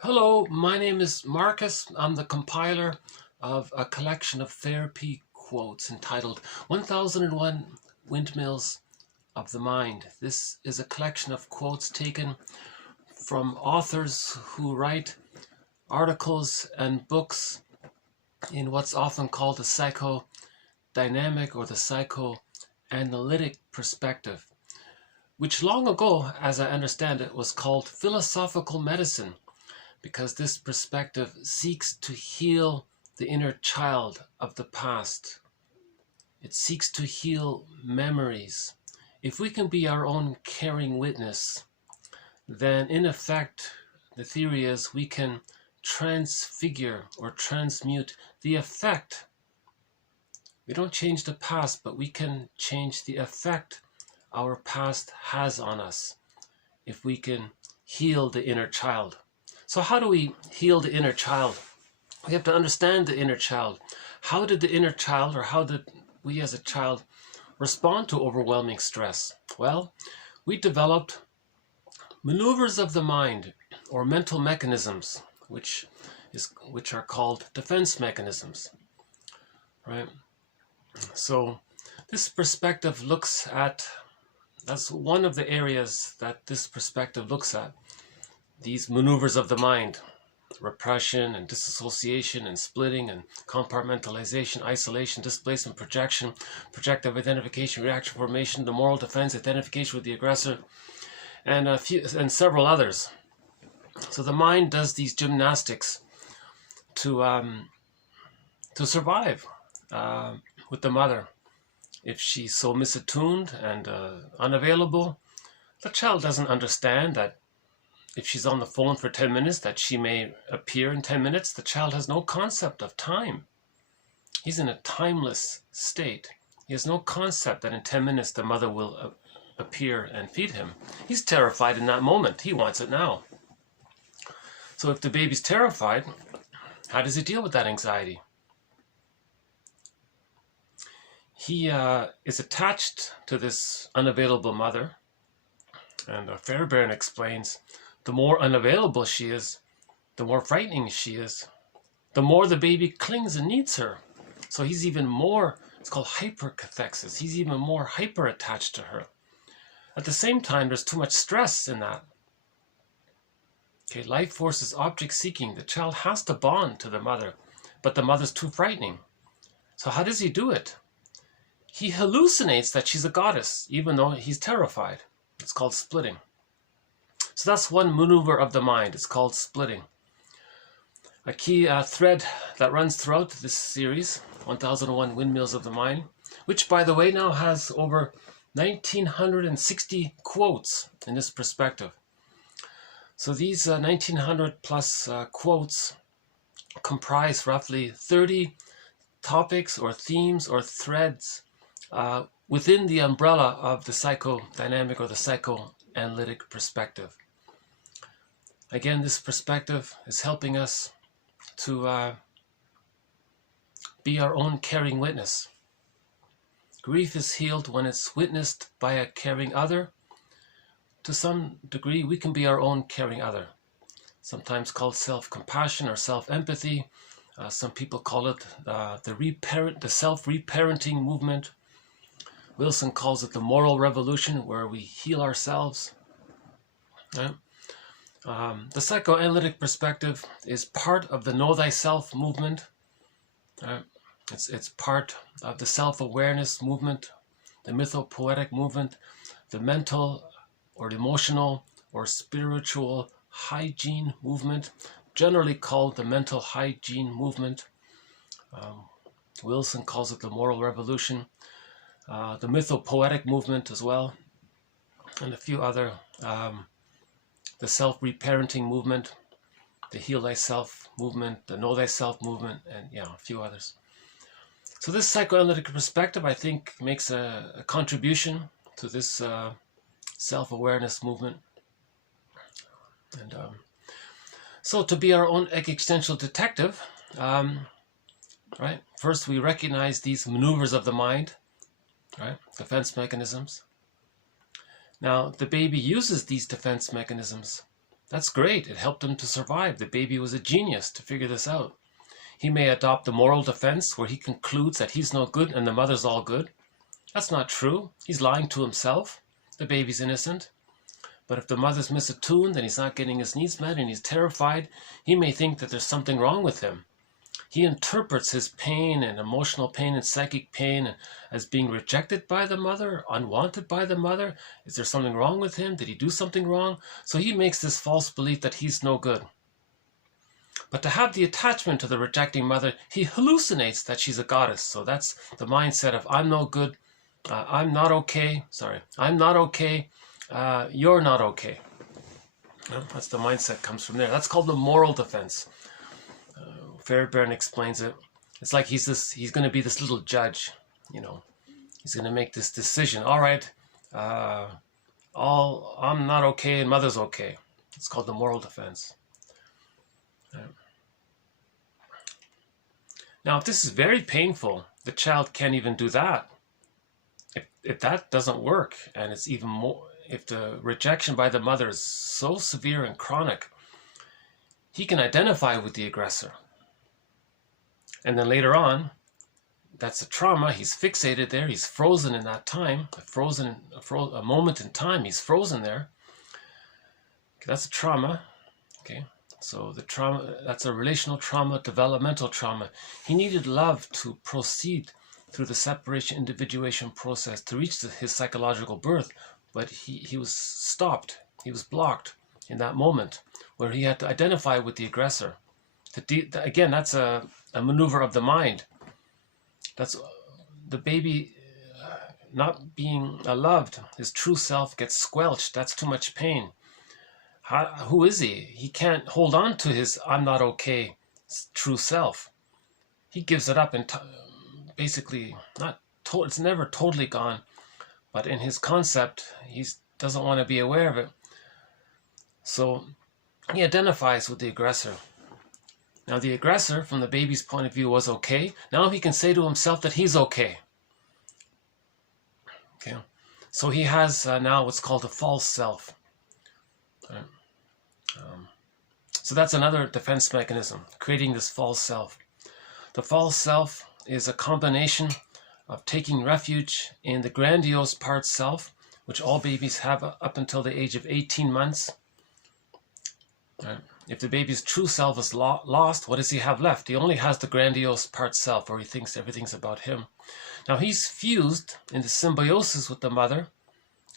Hello, my name is Marcus. I'm the compiler of a collection of therapy quotes entitled 1001 Windmills of the Mind. This is a collection of quotes taken from authors who write articles and books in what's often called the psychodynamic or the psychoanalytic perspective, which long ago, as I understand it, was called philosophical medicine, because this perspective seeks to heal the inner child of the past. It seeks to heal memories. If we can be our own caring witness, then in effect, the theory is we can transfigure or transmute the effect. We don't change the past, but we can change the effect our past has on us if we can heal the inner child. So how do we heal the inner child? We have to understand the inner child. How did the inner child, or how did we as a child respond to overwhelming stress? Well, we developed maneuvers of the mind, or mental mechanisms, which are called defense mechanisms, right? So this perspective looks at, that's one of the areas that this perspective looks at. These maneuvers of the mind, repression and disassociation and splitting and compartmentalization, isolation, displacement, projection, projective identification, reaction formation, the moral defense, identification with the aggressor, and several others. So the mind does these gymnastics to survive with the mother. If she's so misattuned and unavailable, the child doesn't understand that if she's on the phone for 10 minutes, that she may appear in 10 minutes. The child has no concept of time. He's in a timeless state. He has no concept that in 10 minutes the mother will appear and feed him. He's terrified in that moment. He wants it now. So if the baby's terrified, how does he deal with that anxiety? He is attached to this unavailable mother. And Fairbairn explains, the more unavailable she is, the more frightening she is, the more the baby clings and needs her. So he's even more, it's called hypercathexis. He's even more hyper attached to her. At the same time, there's too much stress in that. Okay, life force is object seeking. The child has to bond to the mother, but the mother's too frightening. So how does he do it? He hallucinates that she's a goddess, even though he's terrified. It's called splitting. So that's one maneuver of the mind. It's called splitting. A key thread that runs throughout this series, 1001 Windmills of the Mind, which, by the way, now has over 1,960 quotes in this perspective. So these 1,900 plus quotes comprise roughly 30 topics or themes or threads within the umbrella of the psychodynamic or the psychoanalytic perspective. Again, this perspective is helping us to be our own caring witness. Grief is healed when it's witnessed by a caring other. To some degree, we can be our own caring other, sometimes called self-compassion or self-empathy. Some people call it the self-reparenting movement. Wilson calls it the moral revolution, where we heal ourselves. Right? The psychoanalytic perspective is part of the Know Thyself movement. It's part of the self-awareness movement, the mythopoetic movement, the mental or emotional or spiritual hygiene movement, generally called the mental hygiene movement. Wilson calls it the moral revolution, the mythopoetic movement as well, and a few other, the self-reparenting movement, the heal thyself movement, the know thyself movement, and a few others. So this psychoanalytic perspective, I think, makes a contribution to this self-awareness movement. And so to be our own existential detective, right? First, we recognize these maneuvers of the mind, right? Defense mechanisms. Now, the baby uses these defense mechanisms That's great. It helped him to survive. The baby was a genius to figure this out. He may adopt the moral defense where he concludes that he's no good and the mother's all good. That's not true. He's lying to himself. The baby's innocent. But if the mother's misattuned and he's not getting his needs met and he's terrified, he may think that there's something wrong with him. He interprets his pain and emotional pain and psychic pain as being rejected by the mother, unwanted by the mother. Is there something wrong with him? Did he do something wrong? So he makes this false belief that he's no good. But to have the attachment to the rejecting mother, he hallucinates that she's a goddess. So that's the mindset of I'm no good, I'm not okay, I'm not okay, you're not okay. That's the mindset comes from there. That's called the moral defense. Fairbairn explains it. It's like he's going to be this little judge, you know. He's going to make this decision. All right, I'm not okay and mother's okay. It's called the moral defense. Now, if this is very painful, the child can't even do that. If that doesn't work, and it's even more, if the rejection by the mother is so severe and chronic, he can identify with the aggressor. And then later on, that's a trauma. He's fixated there. He's frozen in that time. A moment in time. He's frozen there. Okay, that's a trauma. Okay, so the trauma, that's a relational trauma, developmental trauma. He needed love to proceed through the separation individuation process to reach his psychological birth, but he was stopped. He was blocked in that moment where he had to identify with the aggressor. Again, that's a maneuver of the mind. That's the baby not being loved. His true self gets squelched. That's too much pain. Who is he? He can't hold on to his I'm not okay true self. He gives it up and basically it's never totally gone, but in his concept, he doesn't want to be aware of it. So he identifies with the aggressor. Now the aggressor, from the baby's point of view, was okay. Now he can say to himself that he's okay. Okay, so he has now what's called a false self. So that's another defense mechanism, creating this false self. The false self is a combination of taking refuge in the grandiose part self, which all babies have up until the age of 18 months. If the baby's true self is lost, what does he have left? He only has the grandiose part self, where he thinks everything's about him. Now he's fused into symbiosis with the mother.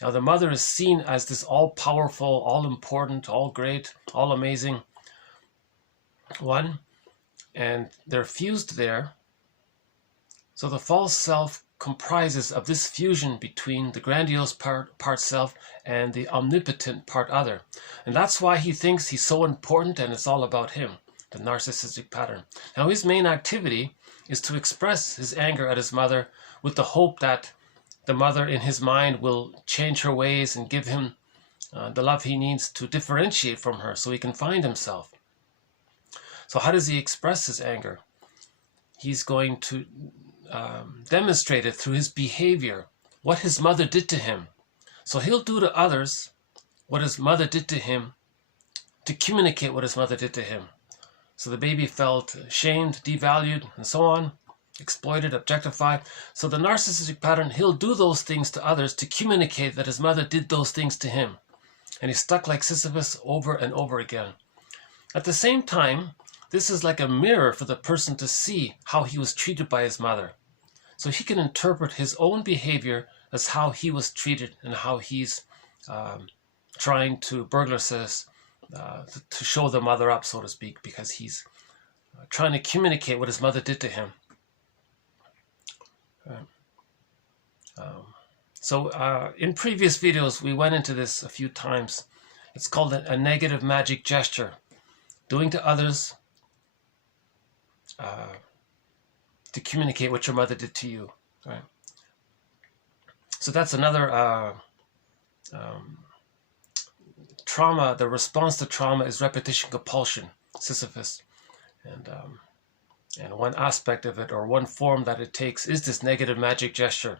Now the mother is seen as this all-powerful, all-important, all-great, all-amazing one, and they're fused there. So the false self comprises of this fusion between the grandiose part self and the omnipotent part other. And that's why he thinks he's so important and it's all about him, the narcissistic pattern. Now his main activity is to express his anger at his mother with the hope that the mother in his mind will change her ways and give him the love he needs to differentiate from her so he can find himself. So how does he express his anger? He's going to demonstrate it through his behavior, what his mother did to him. So he'll do to others what his mother did to him to communicate what his mother did to him. So the baby felt shamed, devalued, and so on, exploited, objectified. So the narcissistic pattern, he'll do those things to others to communicate that his mother did those things to him. And he's stuck like Sisyphus over and over again. At the same time, this is like a mirror for the person to see how he was treated by his mother. So he can interpret his own behavior as how he was treated and how he's trying to, Burglar says, to show the mother up, so to speak, because he's trying to communicate what his mother did to him. So in previous videos, we went into this a few times. It's called a negative magic gesture, doing to others to communicate what your mother did to you. Right? So that's another trauma. The response to trauma is repetition compulsion, Sisyphus. And one aspect of it, or one form that it takes, is this negative magic gesture,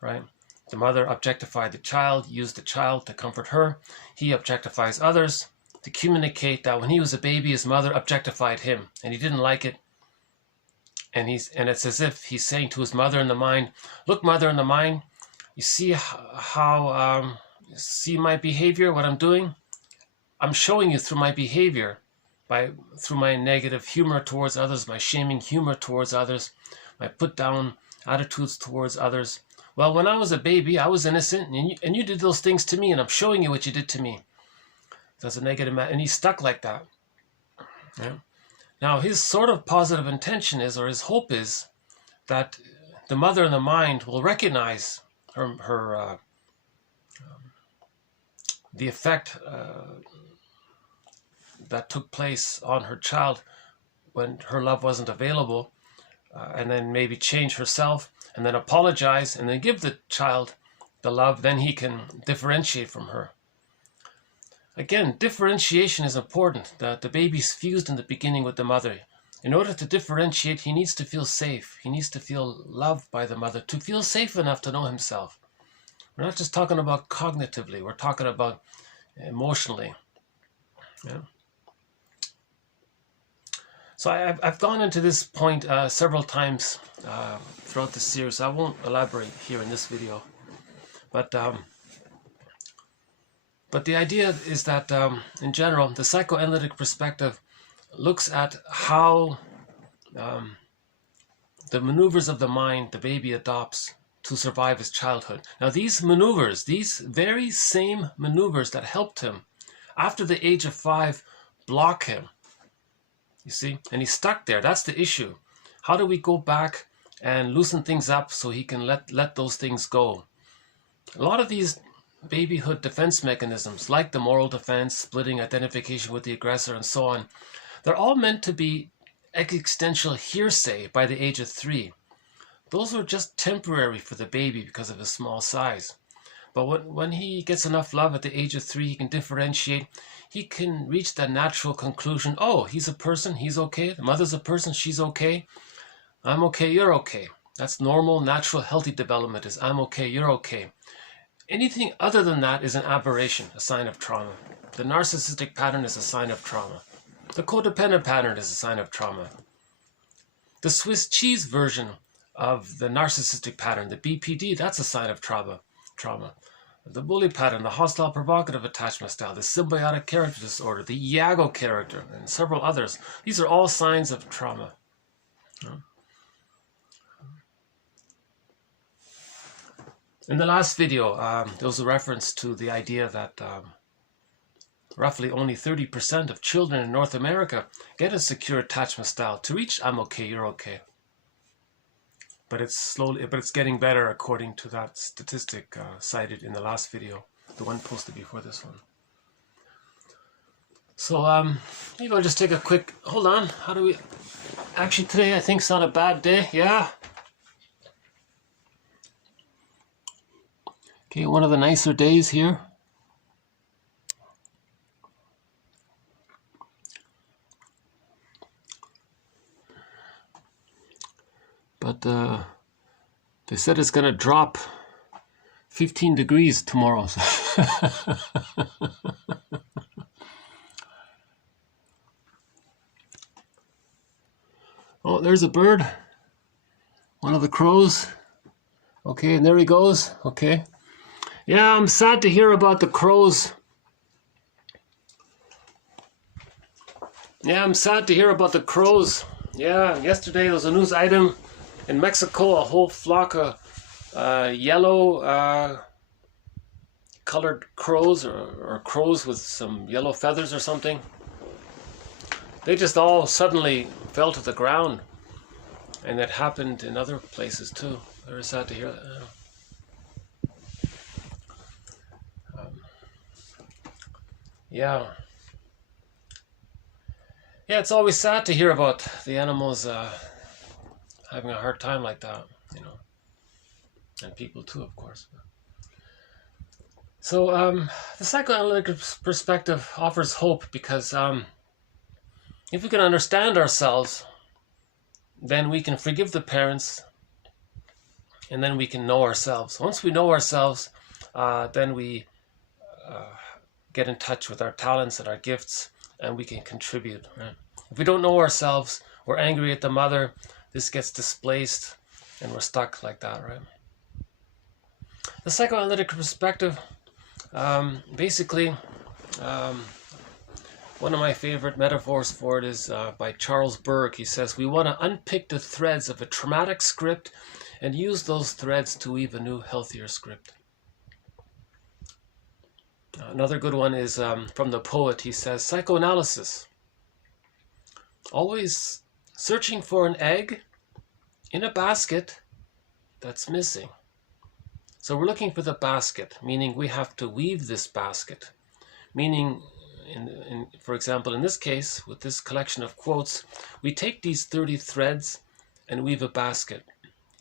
right? The mother objectified the child, used the child to comfort her. He objectifies others to communicate that when he was a baby, his mother objectified him, and he didn't like it. And it's as if he's saying to his mother in the mind, "Look, mother in the mind, you see how see my behavior, what I'm doing? I'm showing you through my behavior, through my negative humor towards others, my shaming humor towards others, my put down attitudes towards others. Well, when I was a baby, I was innocent, and you did those things to me, and I'm showing you what you did to me." That's a negative, and he's stuck like that. Yeah. Now, his sort of positive intention is, or his hope is, that the mother in the mind will recognize the effect that took place on her child when her love wasn't available, and then maybe change herself, and then apologize, and then give the child the love. Then he can differentiate from her. Again, differentiation is important. The baby's fused in the beginning with the mother. In order to differentiate, he needs to feel safe. He needs to feel loved by the mother, to feel safe enough to know himself. We're not just talking about cognitively, we're talking about emotionally. Yeah. So I've gone into this point several times throughout the series. I won't elaborate here in this video. But the idea is that, in general, the psychoanalytic perspective looks at how the maneuvers of the mind the baby adopts to survive his childhood. Now, these maneuvers, these very same maneuvers that helped him after the age of 5, block him. You see? And he's stuck there. That's the issue. How do we go back and loosen things up so he can let those things go? A lot of these babyhood defense mechanisms, like the moral defense, splitting identification with the aggressor, and so on, they're all meant to be existential hearsay by the age of 3. Those are just temporary for the baby because of his small size. But when he gets enough love at the age of 3, he can differentiate. He can reach that natural conclusion, oh, he's a person, he's okay. The mother's a person, she's okay. I'm okay, you're okay. That's normal, natural, healthy development is I'm okay, you're okay. Anything other than that is an aberration, a sign of trauma. The narcissistic pattern is a sign of trauma. The codependent pattern is a sign of trauma. The Swiss cheese version of the narcissistic pattern, the BPD, that's a sign of trauma. The bully pattern, the hostile provocative attachment style, the symbiotic character disorder, the Iago character, and several others. These are all signs of trauma. In the last video, there was a reference to the idea that roughly only 30% of children in North America get a secure attachment style to reach I'm okay, you're okay. But it's getting better according to that statistic cited in the last video, the one posted before this one. So maybe I'll just take a quick, hold on, how do we, actually today I think it's not a bad day, yeah. Okay, one of the nicer days here. But they said it's going to drop 15 degrees tomorrow. Oh, there's a bird. One of the crows. Okay, and there he goes. Okay. Yeah, I'm sad to hear about the crows. Yeah, I'm sad to hear about the crows. Yeah, yesterday there was a news item in Mexico, a whole flock of yellow colored crows, or crows with some yellow feathers or something. They just all suddenly fell to the ground. And that happened in other places too. Very sad to hear that. Yeah. Yeah, it's always sad to hear about the animals having a hard time like that, you know. And people too, of course. So the psychoanalytic perspective offers hope because if we can understand ourselves, then we can forgive the parents, and then we can know ourselves. Once we know ourselves, then we get in touch with our talents and our gifts, and we can contribute. Right? If we don't know ourselves, we're angry at the mother, this gets displaced, and we're stuck like that, right? The psychoanalytic perspective, basically, one of my favorite metaphors for it is by Charles Berg. He says, we want to unpick the threads of a traumatic script and use those threads to weave a new, healthier script. Another good one is from the poet. He says, psychoanalysis, always searching for an egg in a basket that's missing. So we're looking for the basket, meaning we have to weave this basket, meaning, for example, in this case, with this collection of quotes, we take these 30 threads and weave a basket.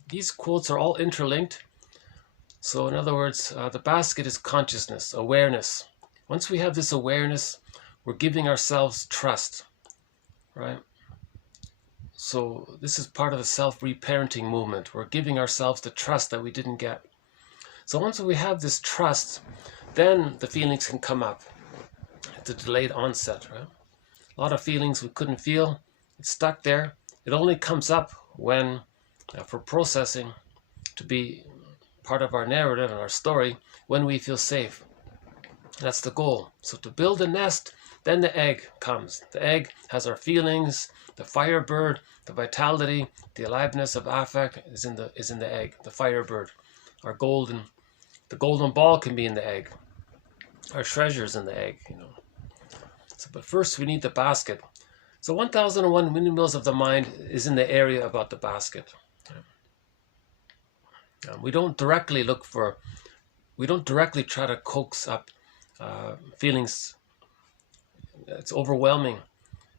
These quotes are all interlinked. So in other words, the basket is consciousness, awareness. Once we have this awareness, we're giving ourselves trust, right? So this is part of the self-reparenting movement. We're giving ourselves the trust that we didn't get. So once we have this trust, then the feelings can come up. It's a delayed onset, right? A lot of feelings we couldn't feel, it's stuck there. It only comes up when, for processing, to be part of our narrative and our story, when we feel safe. That's the goal. So to build a nest, then the egg comes. The egg has our feelings, the firebird, the vitality, the aliveness of affect is in the egg, the firebird. The golden ball can be in the egg. Our treasure's in the egg, you know. So, but first we need the basket. So 1001 Windmills of the Mind is in the area about the basket. We don't directly try to coax up feelings. It's overwhelming.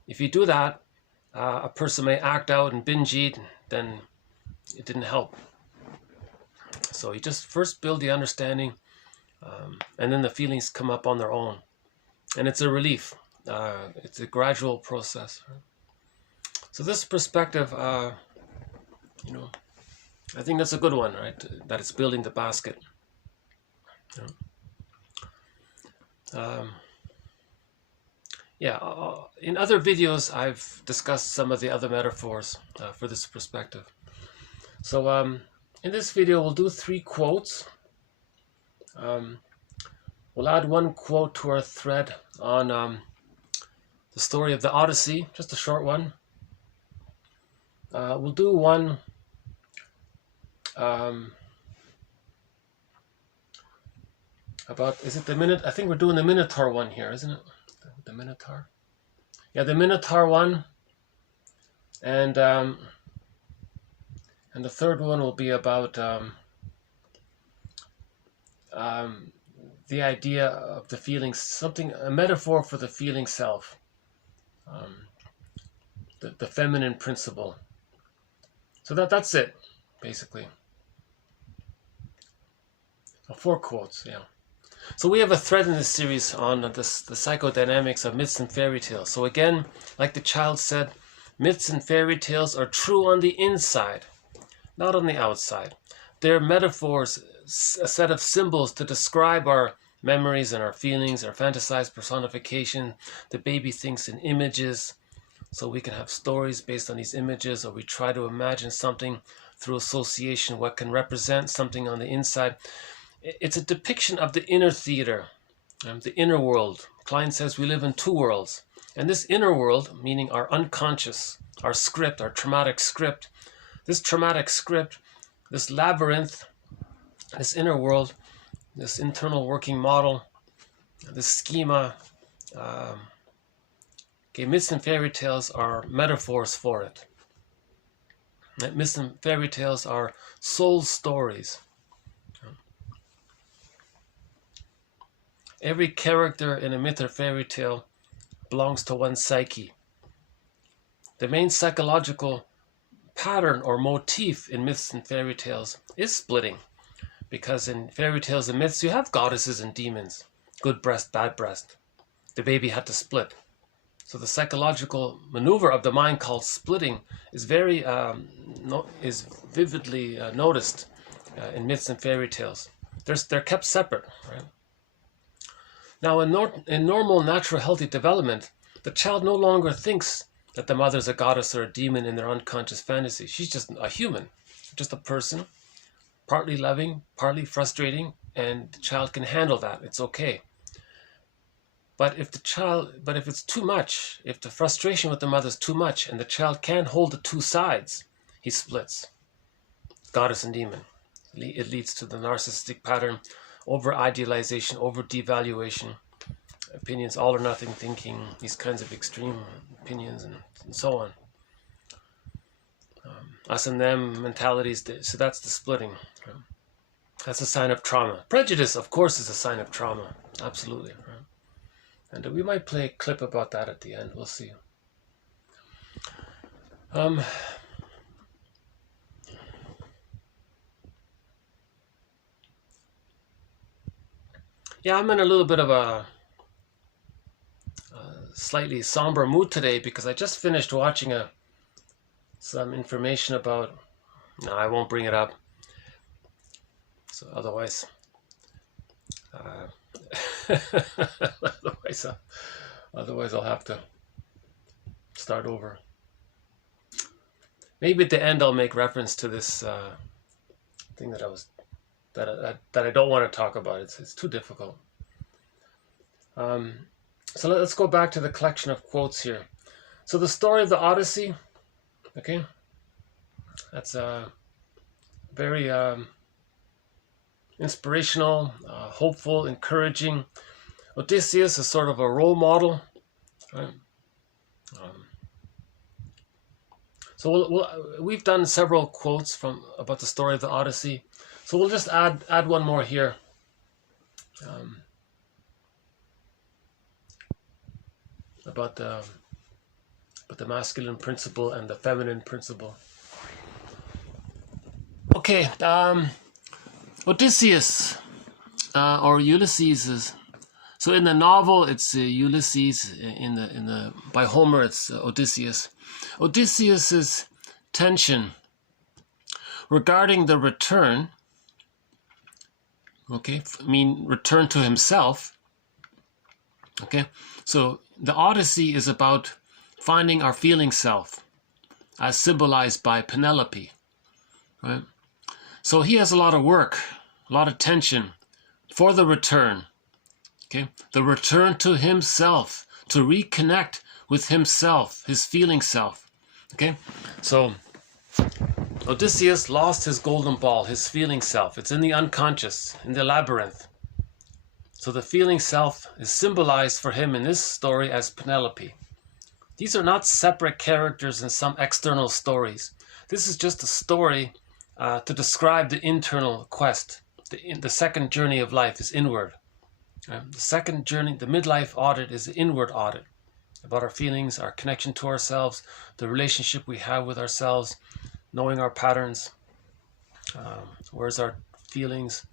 If you do that, a person may act out and binge eat, then it didn't help. So you just first build the understanding, and then the feelings come up on their own. And it's a relief. It's a gradual process. Right? So this perspective, you know, I think that's a good one, right? That it's building the basket. In other videos, I've discussed some of the other metaphors for this perspective. So in this video, we'll do 3 quotes. We'll add 1 quote to our thread on the story of the Odyssey, just a short one. We'll do one about, is it the Minotaur? I think we're doing the Minotaur one here, isn't it? The Minotaur? Yeah, the Minotaur one. And the third one will be about the idea of the feelings, a metaphor for the feeling self, the feminine principle. So that's it, basically. 4 quotes, yeah. So we have a thread in this series on the psychodynamics of myths and fairy tales. So again, like the child said, myths and fairy tales are true on the inside, not on the outside. They're metaphors, a set of symbols to describe our memories and our feelings, our fantasized personification. The baby thinks in images, so we can have stories based on these images, or we try to imagine something through association, what can represent something on the inside. It's a depiction of the inner theater, the inner world. Klein says we live in 2 worlds. And this inner world, meaning our unconscious, our script, our traumatic script, this traumatic script, this labyrinth, this inner world, this internal working model, this schema, myths and fairy tales are metaphors for it. Myths and fairy tales are soul stories. Every character in a myth or fairy tale belongs to one psyche. The main psychological pattern or motif in myths and fairy tales is splitting. Because in fairy tales and myths, you have goddesses and demons. Good breast, bad breast. The baby had to split. So the psychological maneuver of the mind called splitting is vividly noticed in myths and fairy tales. They're kept separate, right? Now, in normal, natural, healthy development, the child no longer thinks that the mother's a goddess or a demon in their unconscious fantasy. She's just a human, just a person, partly loving, partly frustrating, and the child can handle that. It's okay. But if it's too much, if the frustration with the mother is too much, and the child can't hold the two sides, he splits. Goddess and demon. It leads to the narcissistic pattern, over-idealization, over-devaluation, opinions, all or nothing thinking, these kinds of extreme opinions, and so on. Us and them mentalities, so that's the splitting. That's a sign of trauma. Prejudice, of course, is a sign of trauma. Absolutely. And we might play a clip about that at the end. We'll see. Yeah, I'm in a little bit of a slightly somber mood today because I just finished watching some information about. No, I won't bring it up. So otherwise, otherwise I'll have to start over. Maybe at the end I'll make reference to this thing that I don't want to talk about. It's too difficult. So let's go back to the collection of quotes here. So the story of the Odyssey, okay, that's a very inspirational, hopeful, encouraging. Odysseus is sort of a role model, right? So we've done several quotes about the story of the Odyssey. So we'll just add one more here. About the masculine principle and the feminine principle. Okay, Odysseus or Ulysses is. So in the novel, it's Ulysses. By Homer, it's Odysseus. Odysseus's tension regarding the return. Okay, return to himself. Okay, so the Odyssey is about finding our feeling self, as symbolized by Penelope. Right. So he has a lot of work, a lot of tension for the return. Okay, the return to himself, to reconnect with himself, his feeling self. Okay, so Odysseus lost his golden ball, his feeling self. It's in the unconscious, in the labyrinth. So the feeling self is symbolized for him in this story as Penelope. These are not separate characters in some external stories. This is just a story to describe the internal quest. The second journey of life is inward. The second journey, the midlife audit, is the inward audit about our feelings, our connection to ourselves, the relationship we have with ourselves, knowing our patterns, where's our feelings,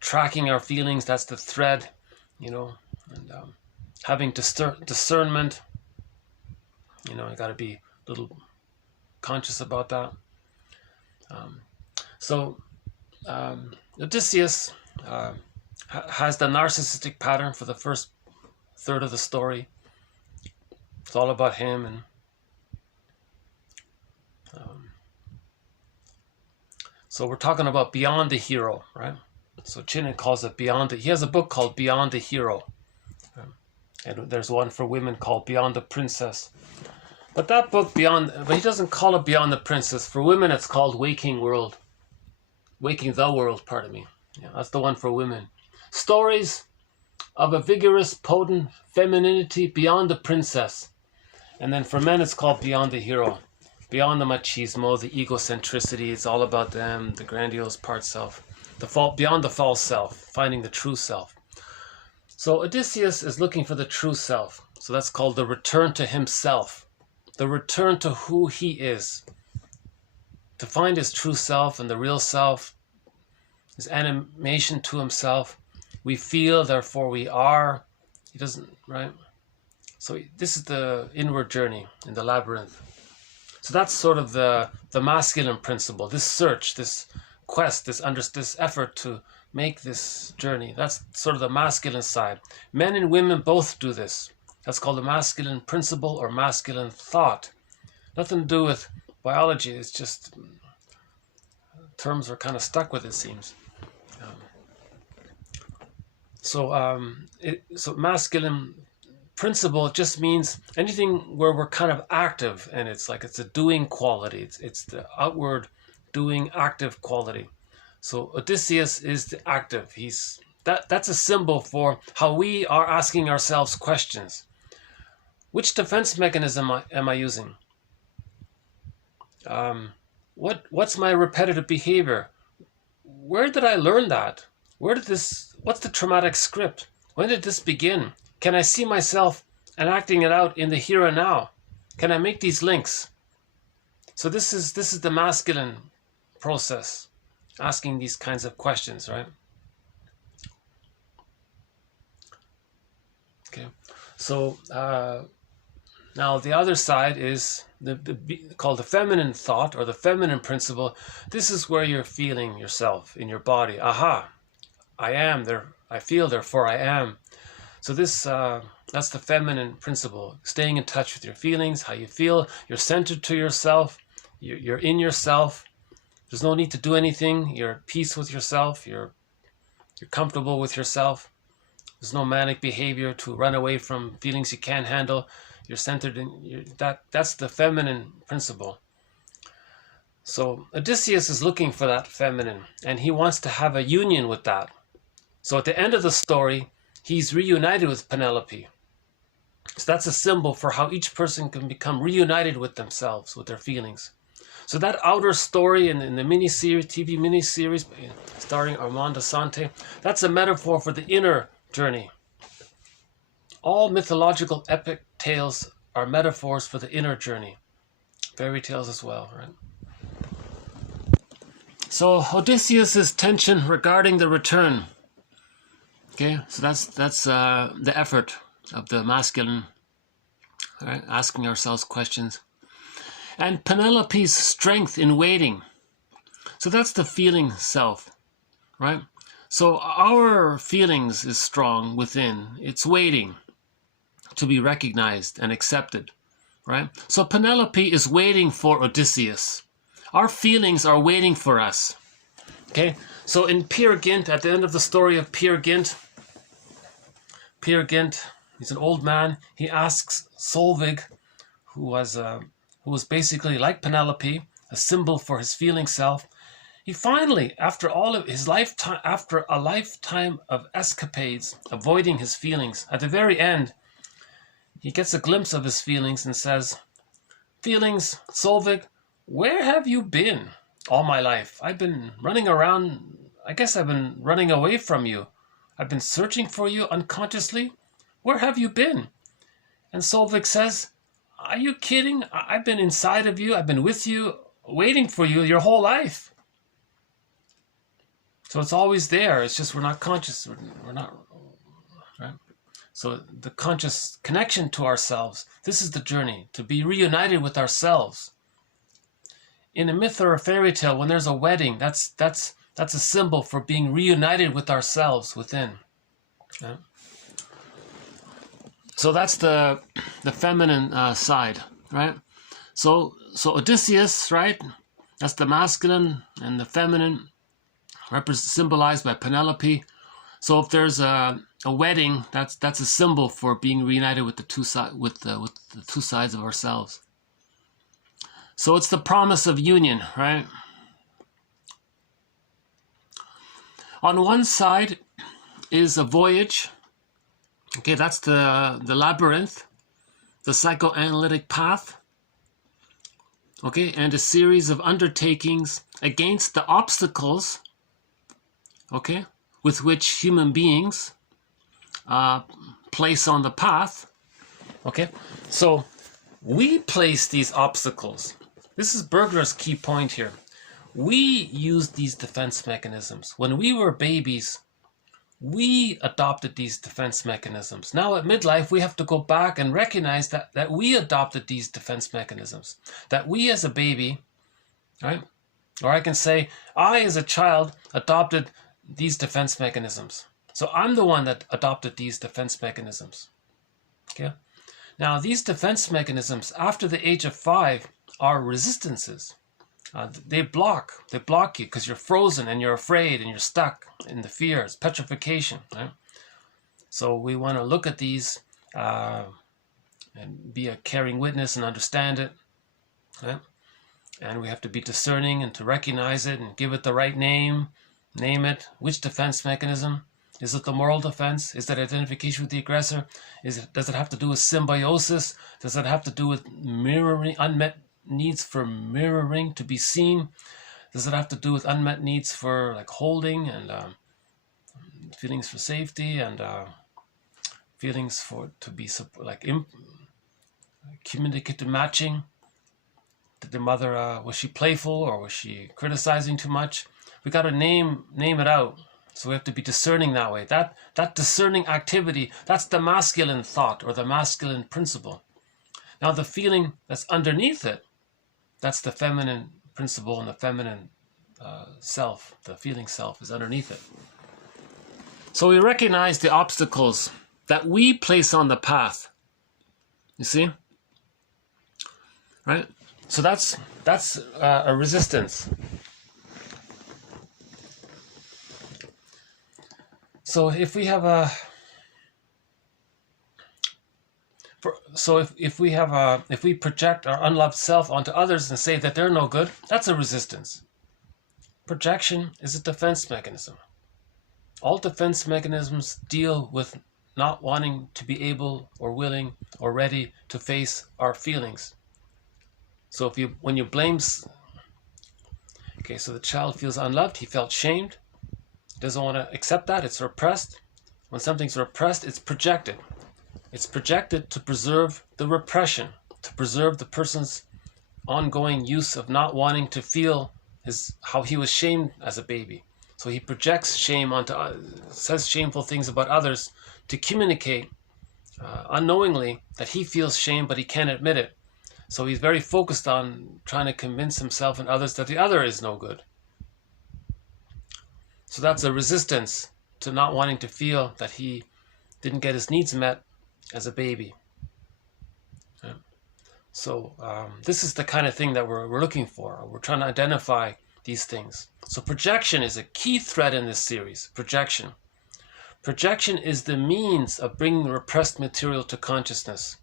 tracking our feelings, that's the thread, and having discernment, you got to be a little conscious about that. Odysseus has the narcissistic pattern for the first third of the story. It's all about him, and so we're talking about beyond the hero, right? So Chinnen calls it beyond. He has a book called Beyond the Hero, and there's one for women called Beyond the Princess. But that book but he doesn't call it Beyond the Princess. For women, it's called Waking the World. Pardon me. Yeah, that's the one for women. Stories of a vigorous, potent femininity beyond the princess. And then for men, it's called Beyond the Hero. Beyond the machismo, the egocentricity. It's all about them, the grandiose part self. Beyond the false self, finding the true self. So Odysseus is looking for the true self. So that's called the return to himself. The return to who he is. To find his true self and the real self, his animation to himself. We feel, therefore we are. He doesn't, right? So this is the inward journey in the labyrinth. So that's sort of the masculine principle, this search, this quest, this effort to make this journey. That's sort of the masculine side. Men and women both do this. That's called the masculine principle or masculine thought. Nothing to do with biology. It's just terms we're kind of stuck with, it seems. So masculine principle just means anything where we're kind of active, and it's a doing quality. It's the outward doing active quality. So Odysseus is the active. That's a symbol for how we are asking ourselves questions. Which defense mechanism am I using? What's my repetitive behavior? Where did I learn that? What's the traumatic script? When did this begin? Can I see myself enacting it out in the here and now? Can I make these links? So this is the masculine process, asking these kinds of questions, right? Okay, so now the other side is called the feminine thought or the feminine principle. This is where you're feeling yourself in your body. Aha, I am there. I feel, therefore I am. So that's the feminine principle. Staying in touch with your feelings, how you feel. You're centered to yourself. You're in yourself. There's no need to do anything. You're at peace with yourself. You're comfortable with yourself. There's no manic behavior to run away from feelings you can't handle. You're centered in that's the feminine principle. So Odysseus is looking for that feminine, and he wants to have a union with that. So at the end of the story, he's reunited with Penelope. So that's a symbol for how each person can become reunited with themselves, with their feelings. So that outer story in the TV miniseries starring Armand Assante, that's a metaphor for the inner journey. All mythological epic tales are metaphors for the inner journey. Fairy tales as well, right? So Odysseus' tension regarding the return. Okay, so that's the effort of the masculine, right? Asking ourselves questions. And Penelope's strength in waiting. So that's the feeling self, right? So our feelings is strong within. It's waiting to be recognized and accepted, right? So Penelope is waiting for Odysseus. Our feelings are waiting for us. Okay, so in Peer Gynt, at the end of the story of Peer Gynt, he's an old man. He asks Solvig, who was basically like Penelope, a symbol for his feeling self. He finally, after all of his lifetime, after a lifetime of escapades, avoiding his feelings, at the very end, he gets a glimpse of his feelings and says, "Feelings, Solvig, where have you been all my life? I've been running around. I guess I've been running away from you. I've been searching for you unconsciously. Where have you been?" And Solvig says, "Are you kidding? I've been inside of you. I've been with you, waiting for you your whole life." So it's always there. It's just we're not conscious. We're not, right? So the conscious connection to ourselves, this is the journey, to be reunited with ourselves. In a myth or a fairy tale, when there's a wedding, that's a symbol for being reunited with ourselves within. Right? So that's the feminine side, right? So Odysseus, right? That's the masculine, and the feminine, symbolized by Penelope. So if there's a wedding, that's a symbol for being reunited with the two sides of ourselves. So it's the promise of union, right? On one side is a voyage. Okay, that's the labyrinth, the psychoanalytic path. Okay, and a series of undertakings against the obstacles, okay, with which human beings place on the path. Okay, so we place these obstacles. This is Bergler's key point here. We use these defense mechanisms. When we were babies, we adopted these defense mechanisms. Now at midlife, we have to go back and recognize that we adopted these defense mechanisms. That we as a baby, right? Or I can say, I as a child adopted these defense mechanisms. So I'm the one that adopted these defense mechanisms. Okay. Now these defense mechanisms after the age of 5 are resistances. They block you because you're frozen and you're afraid and you're stuck in the fears, petrification. Right? So we want to look at these and be a caring witness and understand it. Right? And we have to be discerning and to recognize it and give it the right name it. Which defense mechanism? Is it the moral defense? Is that identification with the aggressor? Does it have to do with symbiosis? Does it have to do with mirroring, unmet needs for mirroring to be seen? Does it have to do with unmet needs for like holding and feelings for safety and feelings for to be like communicative matching? Did the mother was she playful or was she criticizing too much? We got to name it out. So we have to be discerning that way. That discerning activity, that's the masculine thought or the masculine principle. Now the feeling that's underneath it, that's the feminine principle and the feminine self. The feeling self is underneath it. So we recognize the obstacles that we place on the path. You see? Right? So that's a resistance. So if we have if we project our unloved self onto others and say that they're no good, that's a resistance. Projection is a defense mechanism. All defense mechanisms deal with not wanting to be able or willing or ready to face our feelings. So when you blame, okay, so the child feels unloved, he felt shamed. Doesn't want to accept that, it's repressed. When something's repressed, it's projected. It's projected to preserve the repression, to preserve the person's ongoing use of not wanting to feel how he was shamed as a baby. So he projects shame onto, says shameful things about others to communicate unknowingly that he feels shame, but he can't admit it. So he's very focused on trying to convince himself and others that the other is no good. So that's a resistance to not wanting to feel that he didn't get his needs met as a baby. Yeah. So this is the kind of thing that we're looking for. We're trying to identify these things. So projection is a key thread in this series. Projection. Projection is the means of bringing repressed material to consciousness.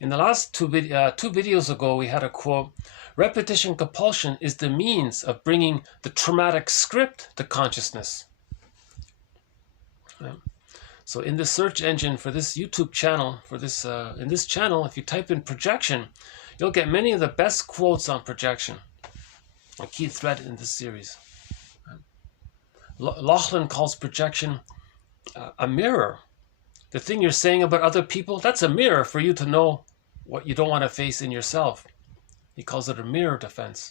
In the last two videos ago, we had a quote, repetition compulsion is the means of bringing the traumatic script to consciousness. So in the search engine for this YouTube channel, in this channel, if you type in projection, you'll get many of the best quotes on projection, a key thread in this series. Lachlan calls projection a mirror. The thing you're saying about other people, that's a mirror for you to know what you don't want to face in yourself. He calls it a mirror defense.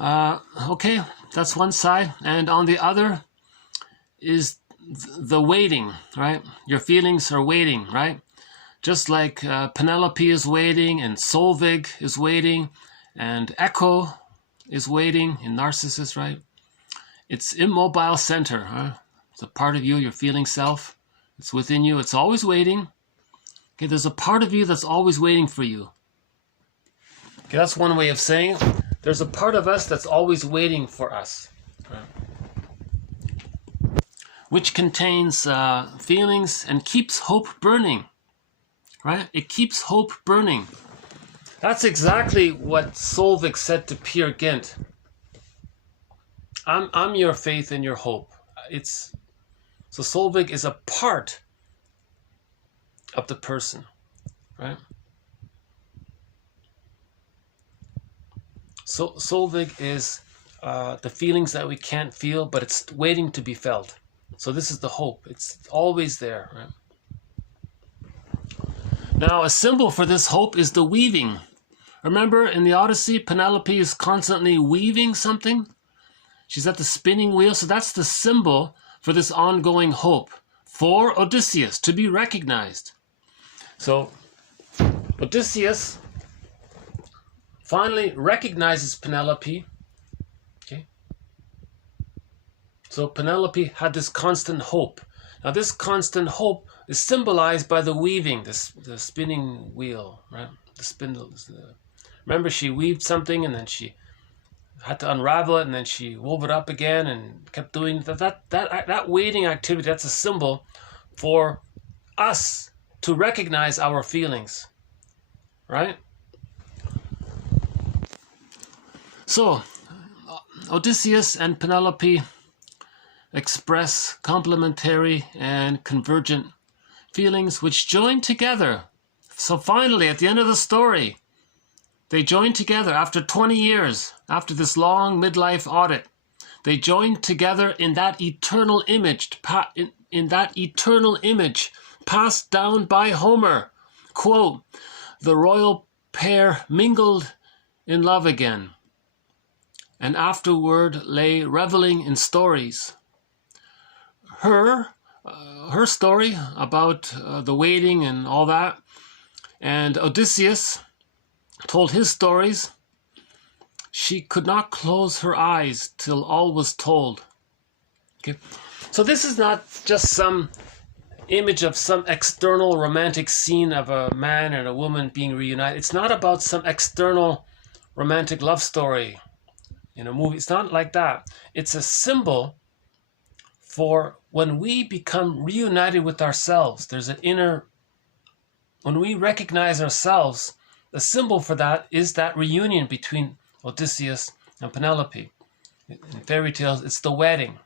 Okay, that's one side. And on the other is the waiting, right? Your feelings are waiting, right? Just like Penelope is waiting and Solveig is waiting and Echo is waiting in Narcissus, right? It's immobile center, huh? It's a part of you, your feeling self. It's within you. It's always waiting. Okay, there's a part of you that's always waiting for you. Okay, that's one way of saying it. There's a part of us that's always waiting for us, right? Which contains feelings and keeps hope burning, right? It keeps hope burning. That's exactly what Solveig said to Peer Gynt. I'm your faith and your hope. So Solveig is a part of the person, right? So Solveig is the feelings that we can't feel, but it's waiting to be felt. So this is the hope. It's always there, right? Now, a symbol for this hope is the weaving. Remember in the Odyssey, Penelope is constantly weaving something. She's at the spinning wheel. So that's the symbol for this ongoing hope for Odysseus to be recognized. So Odysseus finally recognizes Penelope. Okay. So Penelope had this constant hope. Now this constant hope is symbolized by the weaving, the spinning wheel, right? The spindle. Remember, she weaved something and then she had to unravel it, and then she wove it up again and kept doing that waiting activity. That's a symbol for us to recognize our feelings, right? So Odysseus and Penelope express complementary and convergent feelings which join together. So finally, at the end of the story, they join together after 20 years, after this long midlife audit. They join together in that eternal image, passed down by Homer. Quote, the royal pair mingled in love again, and afterward lay revelling in stories. Her story about the waiting and all that, and Odysseus told his stories. She could not close her eyes till all was told. Okay, so this is not just some image of some external romantic scene of a man and a woman being reunited. It's not about some external romantic love story in a movie. It's not like that. It's a symbol for when we become reunited with ourselves. There's an inner, when we recognize ourselves, the symbol for that is that reunion between Odysseus and Penelope. In fairy tales, it's the wedding.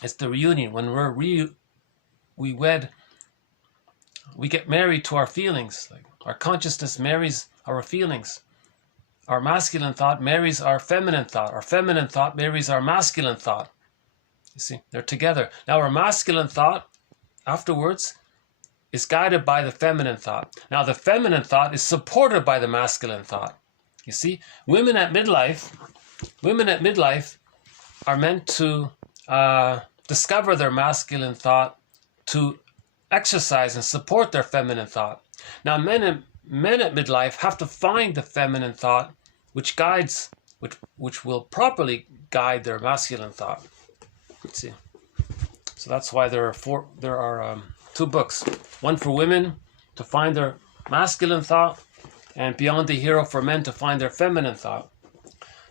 It's the reunion. When we wed, we get married to our feelings. Like our consciousness marries our feelings. Our masculine thought marries our feminine thought. Our feminine thought marries our masculine thought. You see, they're together. Now our masculine thought afterwards is guided by the feminine thought. Now the feminine thought is supported by the masculine thought. You see, women at midlife are meant to discover their masculine thought, to exercise and support their feminine thought. Now men at midlife have to find the feminine thought which will properly guide their masculine thought. Let's see. So that's why there are two books. One for women to find their masculine thought, and Beyond the Hero for men to find their feminine thought.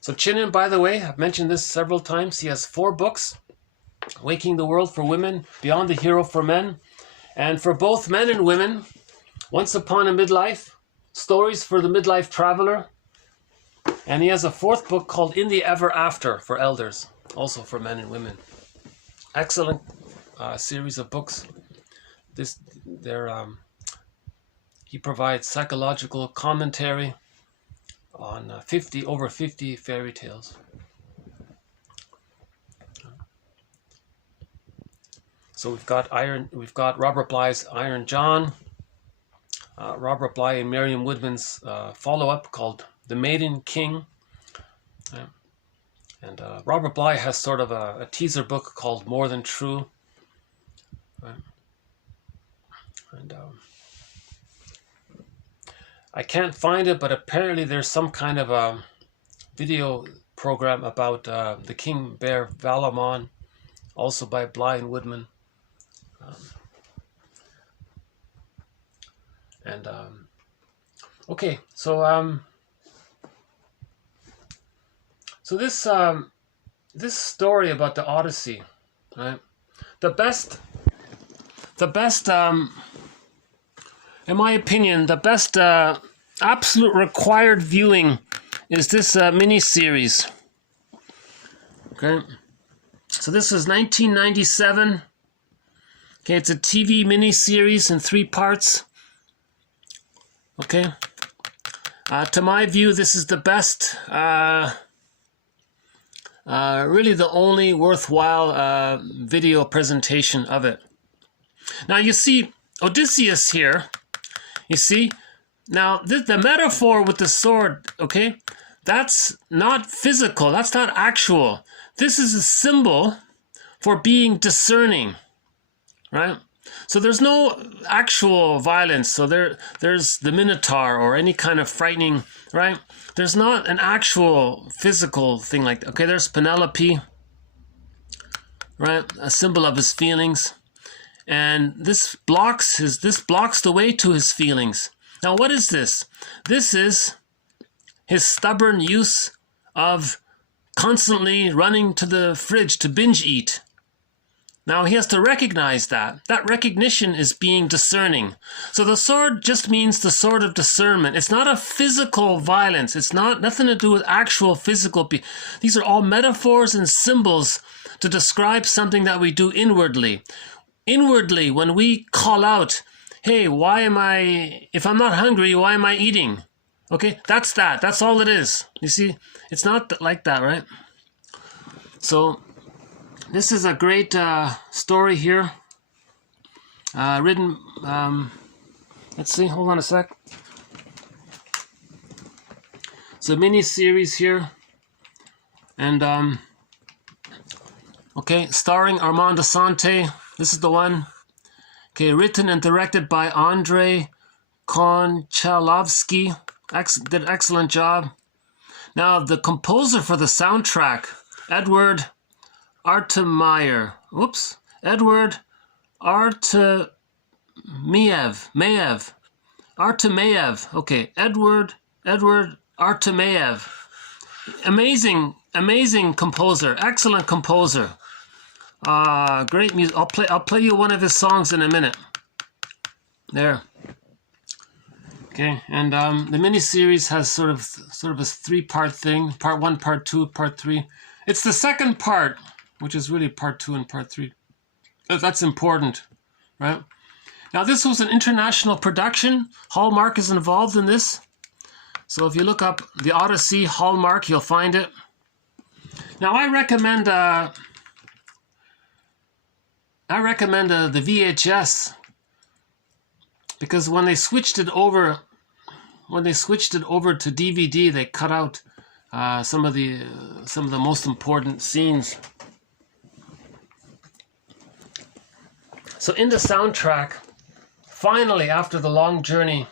So Chinnen, by the way, I've mentioned this several times. He has 4 books. Waking the World for Women, Beyond the Hero for Men, and for both men and women, Once Upon a Midlife, Stories for the Midlife Traveler. And he has a 4th book called In the Ever After for elders, also for men and women. Excellent series of books. He provides psychological commentary on over 50 fairy tales. So we've got Robert Bly's Iron John, Robert Bly and Marion Woodman's follow-up called The Maiden King. And Robert Bly has sort of a teaser book called More Than True. And I can't find it, but apparently there's some kind of a video program about the King Bear Valamon, also by Bly and Woodman. Okay, so this story about the Odyssey, right? The best, in my opinion, the best absolute required viewing is this mini-series. Okay, so this was 1997. Okay, it's a TV mini-series in 3 parts. Okay, to my view, this is the best, really the only worthwhile video presentation of it. Now you see Odysseus here, you see, now the metaphor with the sword, okay, that's not physical, that's not actual. This is a symbol for being discerning, right? So there's no actual violence. So there's the Minotaur or any kind of frightening, right? There's not an actual physical thing like that. Okay, there's Penelope, right? A symbol of his feelings. And this blocks the way to his feelings. Now what is this? This is his stubborn use of constantly running to the fridge to binge eat. Now he has to recognize that. That recognition is being discerning. So the sword just means the sword of discernment. It's not a physical violence. It's nothing to do with actual physical. These are all metaphors and symbols to describe something that we do inwardly. Inwardly, when we call out, hey, if I'm not hungry, why am I eating? Okay, that's that. That's all it is. You see, it's not like that, right? So this is a great story here. Written, let's see, hold on a sec. It's a mini-series here. And, okay, starring Armand Assante. This is the one. Okay, written and directed by Andrei Konchalovsky. Did an excellent job. Now, the composer for the soundtrack, Edward Artemiev. Edward Artemiev. Okay, Edward Artemiev. Amazing composer. Excellent composer. Great music. I'll play you one of his songs in a minute. There. Okay, and the mini-series has sort of a three-part thing. Part 1, Part 2, Part 3. It's the second part, which is really Part 2 and Part 3. That's important, right? Now, this was an international production. Hallmark is involved in this. So if you look up the Odyssey Hallmark, you'll find it. Now, I recommend the VHS, because when they switched it over to DVD, they cut out some of the most important scenes. So in the soundtrack, finally, after the long journey,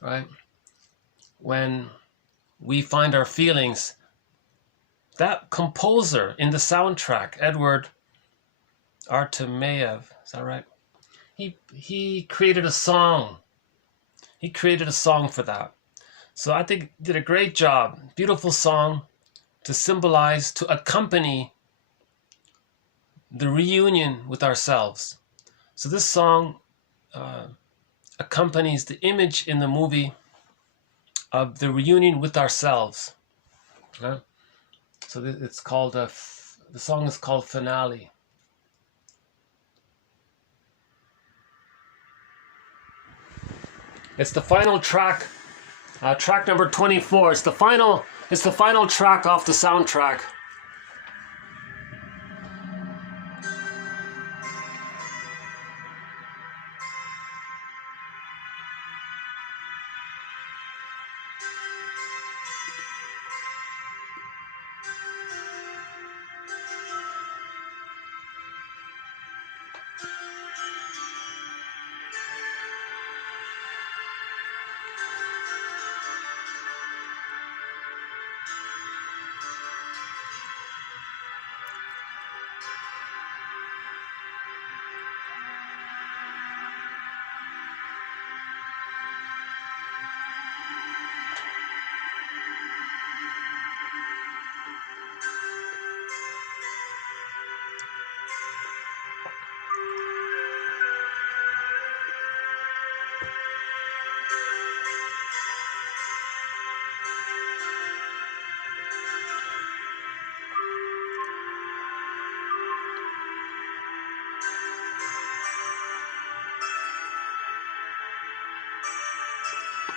right, when we find our feelings, that composer in the soundtrack, Edward Artemiev, is that right? He created a song. He created a song for that. So I think he did a great job. Beautiful song to symbolize, to accompany the reunion with ourselves. So this song accompanies the image in the movie of the reunion with ourselves. Okay? So it's called, the song is called Finale. It's the final track, track number 24. It's the final track off the soundtrack.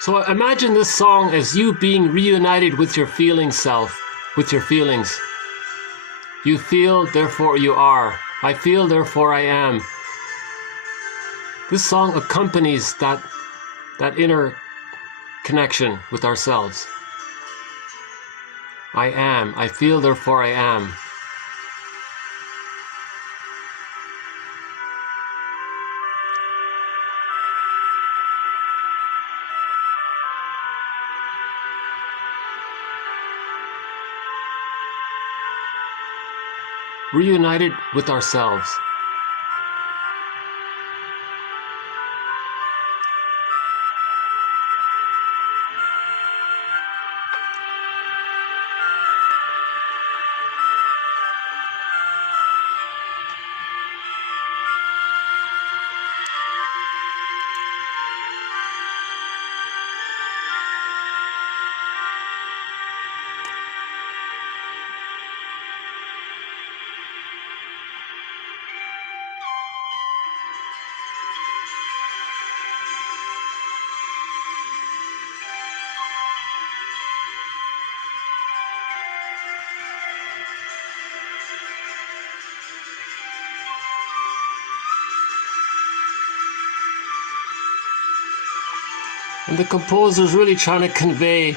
So imagine this song as you being reunited with your feeling self, with your feelings. You feel, therefore you are. I feel, therefore I am. This song accompanies that inner connection with ourselves. I am. I feel, therefore I am. reunited with ourselves. And the composer is really trying to convey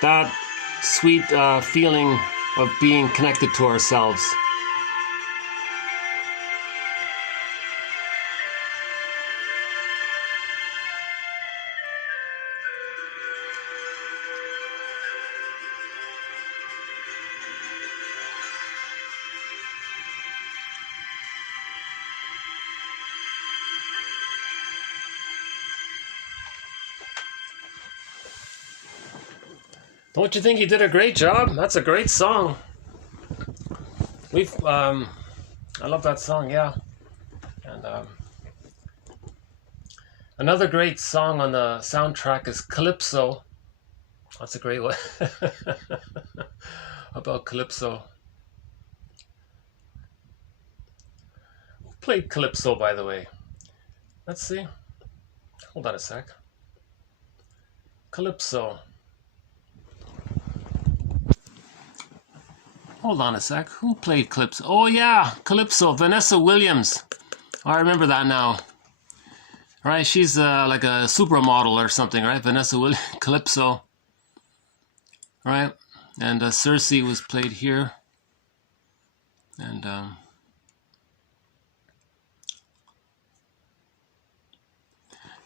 that sweet feeling of being connected to ourselves. Don't you think he did a great job? That's a great song. I love that song, yeah. And another great song on the soundtrack is Calypso. That's a great one. About Calypso. Who played Calypso, by the way? Let's see. Hold on a sec. Calypso. Hold on a sec. Who played Calypso? Oh yeah, Calypso. Vanessa Williams. Oh, I remember that now. Right, she's like a supermodel or something, right? Vanessa Williams. Calypso. Right, and Circe was played here. And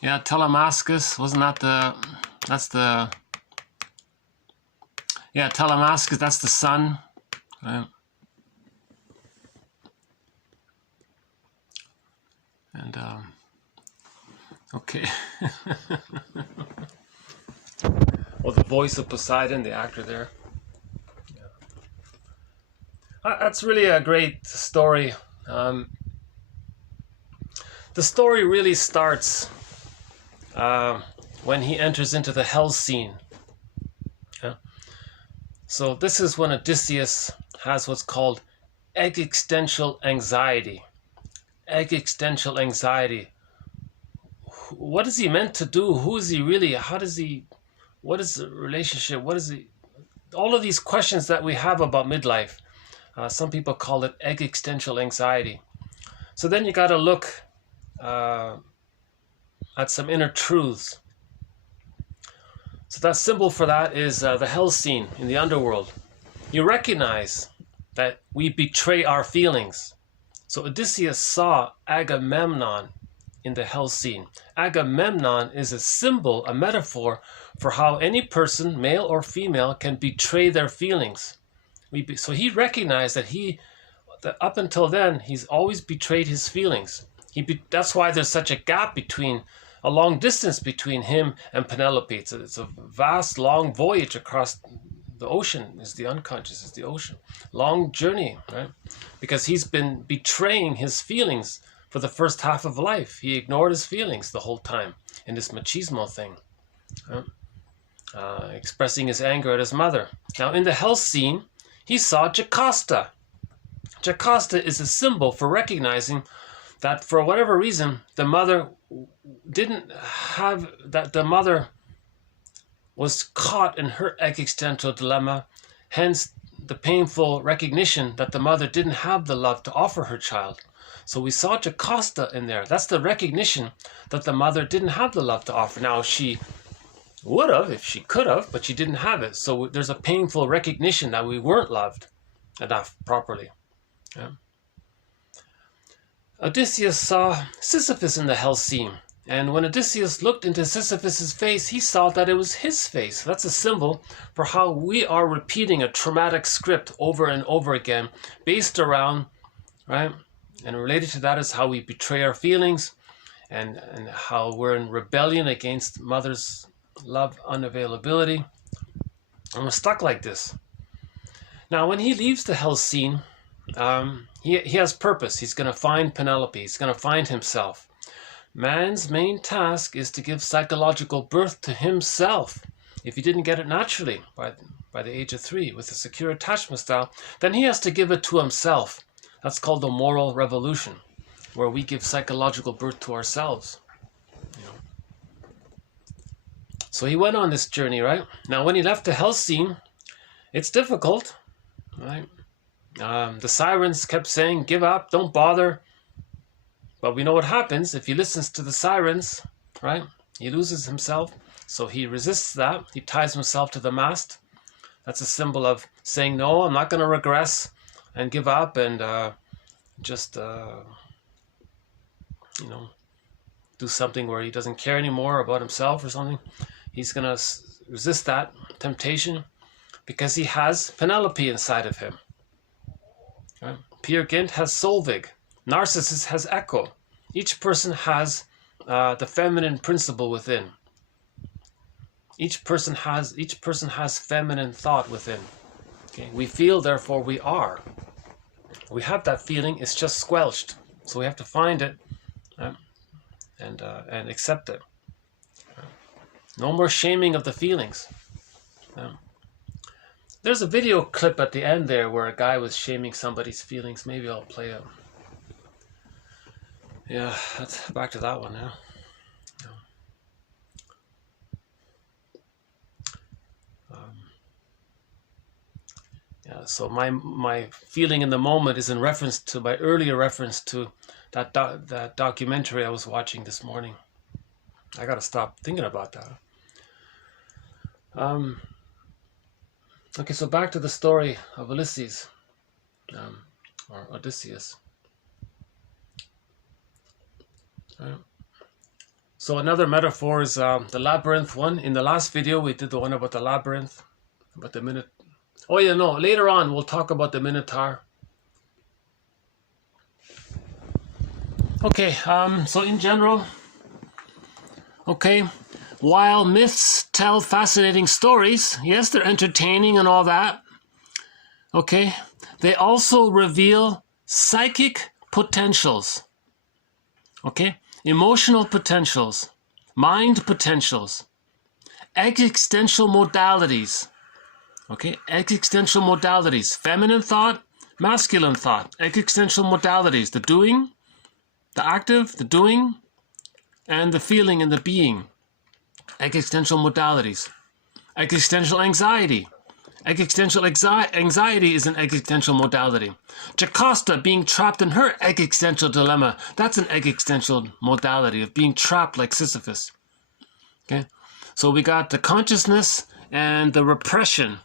yeah, Telemachus. Wasn't that the? That's the. Yeah, Telemachus. That's the sun. Right. And okay. Well, the voice of Poseidon, the actor there. Yeah. That's really a great story. The story really starts when he enters into the hell scene. Yeah. So this is when Odysseus has what's called existential anxiety. Existential anxiety. What is he meant to do? Who is he really? How does he? What is the relationship? What is he? All of these questions that we have about midlife. Some people call it existential anxiety. So then you got to look at some inner truths. So that symbol for that is the hell scene in the underworld. You recognize that we betray our feelings. So Odysseus saw Agamemnon in the hell scene. Agamemnon is a symbol, a metaphor for how any person, male or female, can betray their feelings. So he recognized that that up until then, he's always betrayed his feelings. That's why there's such a gap a long distance between him and Penelope. It's a vast, long voyage across the ocean. Is the unconscious, is the ocean. Long journey, right? Because he's been betraying his feelings for the first half of life. He ignored his feelings the whole time in this machismo thing. Right? Expressing his anger at his mother. Now in the hell scene, he saw Jocasta. Jocasta is a symbol for recognizing that for whatever reason, the mother was caught in her existential dilemma, hence the painful recognition that the mother didn't have the love to offer her child. So we saw Jocasta in there. That's the recognition that the mother didn't have the love to offer. Now she would have if she could have, but she didn't have it. So there's a painful recognition that we weren't loved enough properly. Yeah. Odysseus saw Sisyphus in the hell scene. And when Odysseus looked into Sisyphus's face, he saw that it was his face. That's a symbol for how we are repeating a traumatic script over and over again, based around, right? And related to that is how we betray our feelings, and how we're in rebellion against mother's love unavailability. And we're stuck like this. Now, when he leaves the hell scene, he has purpose. He's going to find Penelope. He's going to find himself. Man's main task is to give psychological birth to himself. If he didn't get it naturally by the age of 3 with a secure attachment style, then he has to give it to himself. That's called the moral revolution, where we give psychological birth to ourselves. You know. So he went on this journey, right? Now, when he left the hell scene, it's difficult, right? The sirens kept saying, give up, don't bother. But we know what happens if he listens to the sirens, right? He loses himself. So he resists that. He ties himself to the mast. That's a symbol of saying, no, I'm not going to regress and give up and do something where he doesn't care anymore about himself or something. He's going to resist that temptation because he has Penelope inside of him. Right? Peer Gynt has Solvig. Narcissus has Echo. Each person has the feminine principle within. Each person has feminine thought within. Okay? We feel, therefore we are. We have that feeling, it's just squelched. So we have to find it and accept it. No more shaming of the feelings. There's a video clip at the end there where a guy was shaming somebody's feelings. Maybe I'll play it. Yeah, that's back to that one now. So my feeling in the moment is in reference to my earlier reference to that documentary I was watching this morning. I gotta stop thinking about that. Okay, so back to the story of Ulysses, or Odysseus. So another metaphor is the labyrinth one. In the last video, we did the one about the labyrinth, about the minute. Oh yeah, no, later on we'll talk about the Minotaur. Okay, so in general, okay, while myths tell fascinating stories, yes, they're entertaining and all that, okay, they also reveal psychic potentials, okay, emotional potentials, mind potentials, existential modalities, okay, existential modalities, feminine thought, masculine thought, existential modalities, the doing, the active, the doing, and the feeling and the being. Existential modalities. Existential anxiety. Existential anxiety is an existential modality. Jocasta being trapped in her existential dilemma, that's an existential modality of being trapped like Sisyphus. Okay, so we got the consciousness and the repression,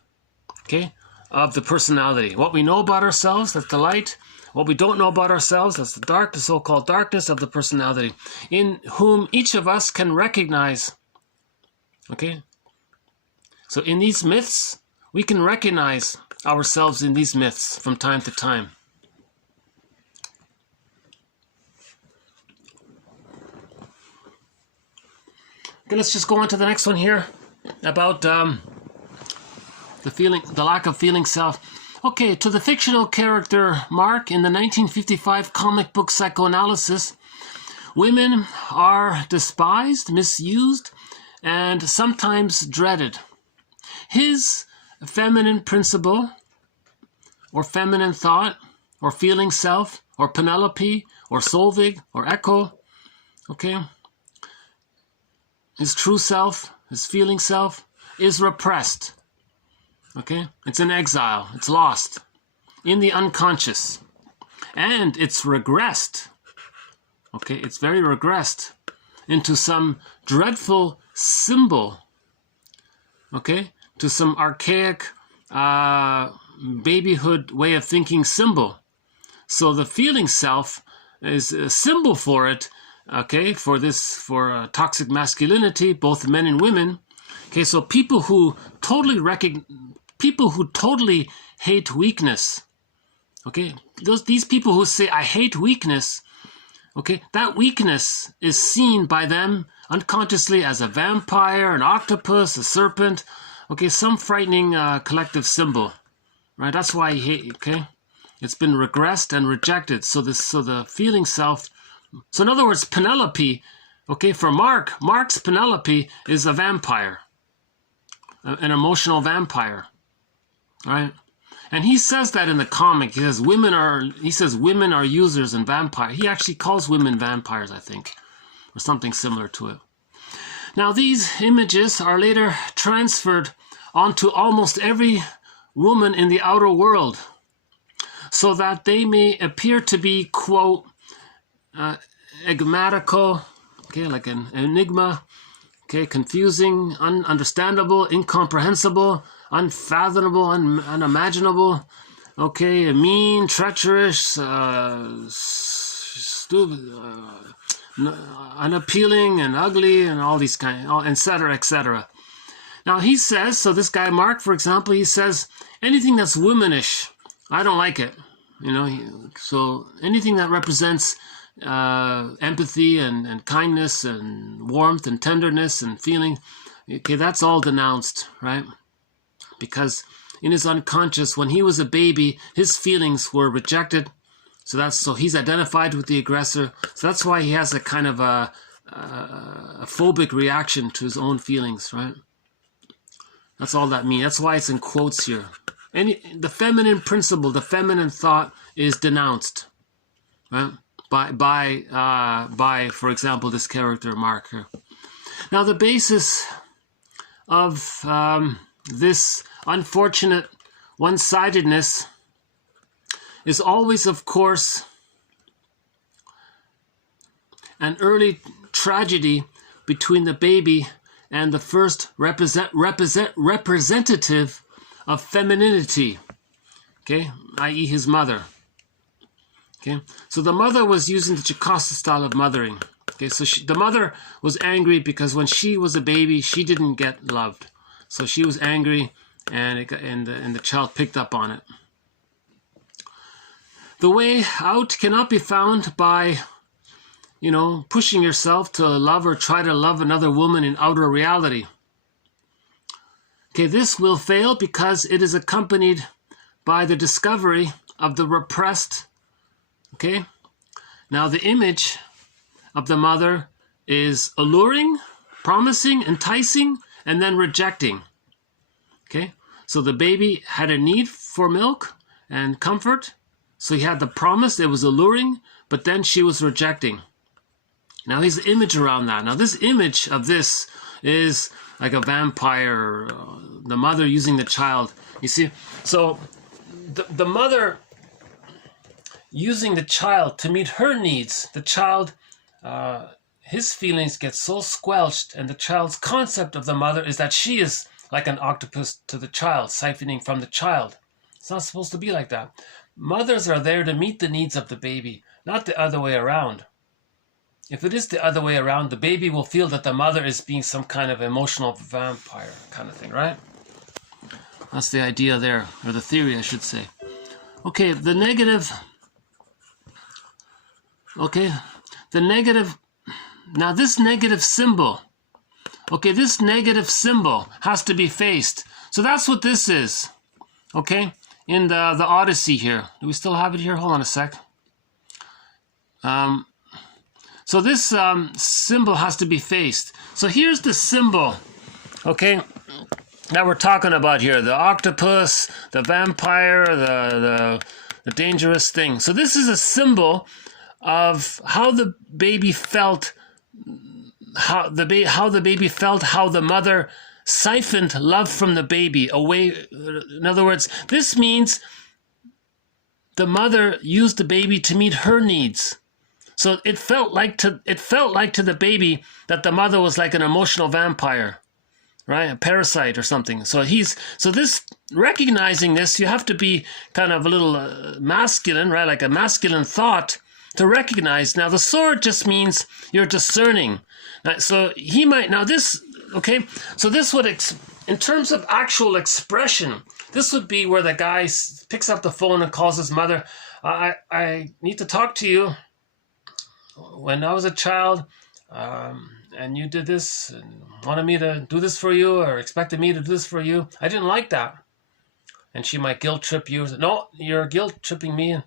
okay, of the personality. What we know about ourselves, that's the light. What we don't know about ourselves, that's the dark, the so-called darkness of the personality, in whom each of us can recognize. Okay? So in these myths, we can recognize ourselves in these myths from time to time. Okay, let's just go on to the next one here about the lack of feeling self. Okay, to the fictional character Mark in the 1955 comic book Psychoanalysis, women are despised, misused, and sometimes dreaded. His feminine principle, or feminine thought, or feeling self, or Penelope, or Solvig, or Echo, okay, his true self, his feeling self, is repressed. Okay, it's in exile, it's lost in the unconscious, and it's regressed. Okay, it's very regressed into some dreadful symbol. Okay, to some archaic babyhood way of thinking symbol. So the feeling self is a symbol for it, okay, for toxic masculinity, both men and women. Okay, so people who totally hate weakness. Okay, these people who say I hate weakness. Okay, that weakness is seen by them unconsciously as a vampire, an octopus, a serpent. Okay, some frightening collective symbol. Right, that's why I hate. Okay, it's been regressed and rejected. So the feeling self. So in other words, Penelope. Okay, for Mark's Penelope is a vampire, an emotional vampire. Right, and he says that in the comic. He says women are users and vampires. He actually calls women vampires, I think, or something similar to it. Now these images are later transferred onto almost every woman in the outer world, so that they may appear to be, quote, enigmatical, okay, like an enigma, okay, confusing, ununderstandable, incomprehensible, unfathomable, unimaginable, okay, mean, treacherous, stupid, unappealing, and ugly, and all these etc., etc. Now he says, so this guy Mark, for example, he says, anything that's womanish, I don't like it. You know, so anything that represents empathy and kindness and warmth and tenderness and feeling, okay, that's all denounced, right? Because in his unconscious, when he was a baby, his feelings were rejected. So he's identified with the aggressor. So that's why he has a kind of a phobic reaction to his own feelings, right? That's all that means. That's why it's in quotes here. The feminine principle, the feminine thought is denounced, right? By for example, this character Mark here. Now the basis of this unfortunate one-sidedness is always, of course, an early tragedy between the baby and the first representative of femininity, okay, i.e. his mother. Okay, so the mother was using the Jocasta style of mothering. Okay, so the mother was angry because when she was a baby, she didn't get loved. So she was angry, and the child picked up on it. The way out cannot be found by, you know, pushing yourself to love or try to love another woman in outer reality. Okay, this will fail because it is accompanied by the discovery of the repressed. Okay, now the image of the mother is alluring, promising, enticing, and then rejecting. Okay, so the baby had a need for milk and comfort. So he had the promise, it was alluring, but then she was rejecting. Now there's an image around that. Now this image of this is like a vampire, the mother using the child. You see, so the mother using the child to meet her needs. The child, his feelings get so squelched, and the child's concept of the mother is that she is like an octopus to the child, siphoning from the child. It's not supposed to be like that. Mothers are there to meet the needs of the baby, not the other way around. If it is the other way around, the baby will feel that the mother is being some kind of emotional vampire kind of thing, right? That's the idea there, or the theory, I should say. Okay, the negative. Okay, the negative. Now this negative symbol. Okay, this negative symbol has to be faced. So that's what this is. Okay, in the Odyssey here. Do we still have it here? Hold on a sec. So this symbol has to be faced. So here's the symbol, okay, that we're talking about here. The octopus, the vampire, the dangerous thing. So this is a symbol of how the baby felt, how the baby felt, how the mother siphoned love from the baby away. In other words, this means the mother used the baby to meet her needs. So it felt like to the baby that the mother was like an emotional vampire, right? A parasite or something. So this recognizing this, you have to be kind of a little masculine, right? Like a masculine thought to recognize. Now, the sword just means you're discerning. So he might, now this, okay, so this would, in terms of actual expression, this would be where the guy picks up the phone and calls his mother. I need to talk to you. When I was a child, and you did this and wanted me to do this for you or expected me to do this for you, I didn't like that. And she might guilt trip you. No, you're guilt tripping me.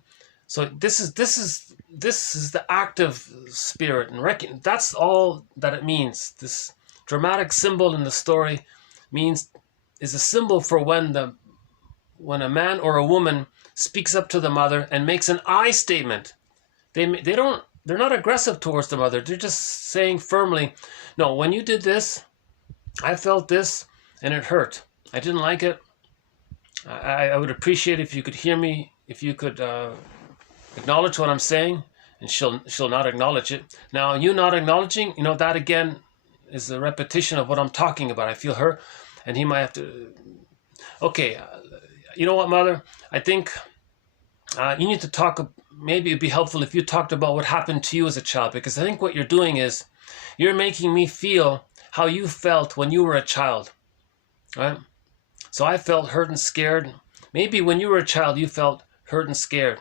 So this is the active spirit, and that's all that it means. This dramatic symbol in the story is a symbol for when a man or a woman speaks up to the mother and makes an I statement. They're not aggressive towards the mother. They're just saying firmly, no, when you did this, I felt this and it hurt. I didn't like it. I would appreciate if you could hear me, if you could acknowledge what I'm saying. And she'll not acknowledge it. Now, you not acknowledging, that again is a repetition of what I'm talking about. I feel her, and he might have to, okay, you know what, mother? I think you need to talk. Maybe it'd be helpful if you talked about what happened to you as a child, because I think what you're doing is you're making me feel how you felt when you were a child, right? So I felt hurt and scared. Maybe when you were a child, you felt hurt and scared.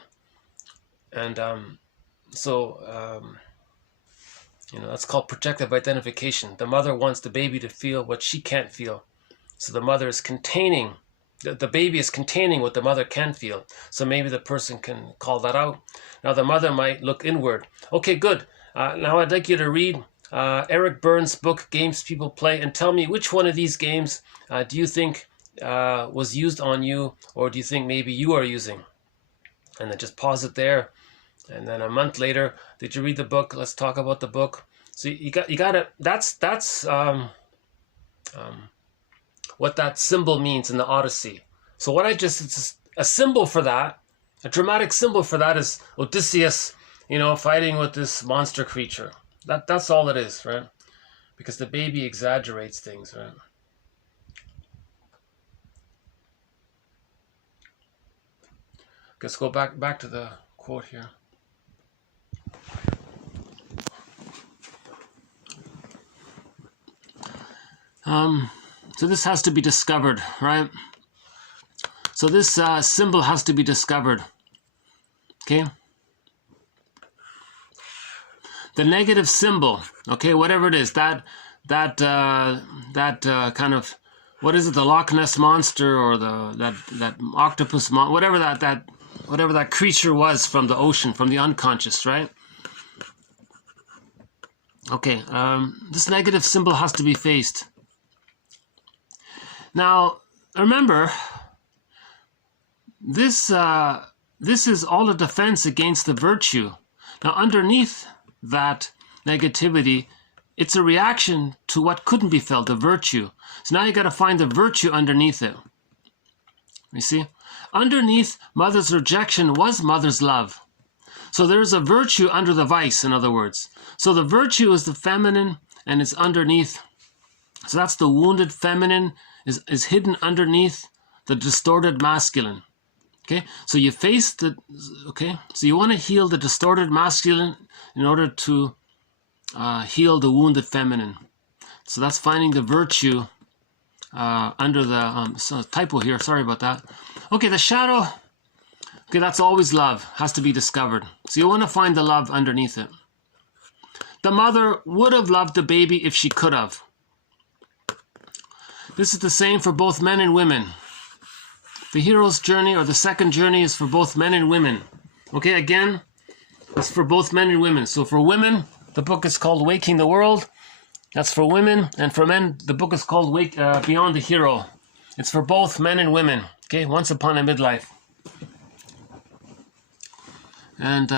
And that's called projective identification. The mother wants the baby to feel what she can't feel. So the mother is containing, the baby is containing what the mother can feel. So maybe the person can call that out. Now the mother might look inward. Okay, good. Now I'd like you to read Eric Burns' book, Games People Play, and tell me which one of these games do you think was used on you, or do you think maybe you are using? And then just pause it there. And then a month later, did you read the book? Let's talk about the book. So you got to, that's what that symbol means in the Odyssey. So it's a symbol for that, a dramatic symbol for that is Odysseus, fighting with this monster creature. That's all it is, right? Because the baby exaggerates things, right? Let's go back to the quote here. So this has to be discovered, right? So this symbol has to be discovered. Okay? The negative symbol, okay, whatever it is, that kind of, what is it, the Loch Ness monster or that octopus, whatever that creature was from the ocean, from the unconscious, right? Okay, this negative symbol has to be faced. Now, remember, this is all a defense against the virtue. Now, underneath that negativity, it's a reaction to what couldn't be felt, the virtue. So now you got to find the virtue underneath it. You see? Underneath mother's rejection was mother's love. So there's a virtue under the vice, in other words. So the virtue is the feminine, and it's underneath. So that's the wounded feminine is hidden underneath the distorted masculine. Okay, so you face so you want to heal the distorted masculine in order to heal the wounded feminine. So that's finding the virtue under the, so typo here, sorry about that. Okay, the shadow, okay, that's always love, has to be discovered. So you want to find the love underneath it. The mother would have loved the baby if she could have. This is the same for both men and women. The hero's journey, or the second journey, is for both men and women. Okay, again, it's for both men and women. So for women, the book is called Waking the World. That's for women. And for men, the book is called Beyond the Hero. It's for both men and women. Okay, Once Upon a Midlife. And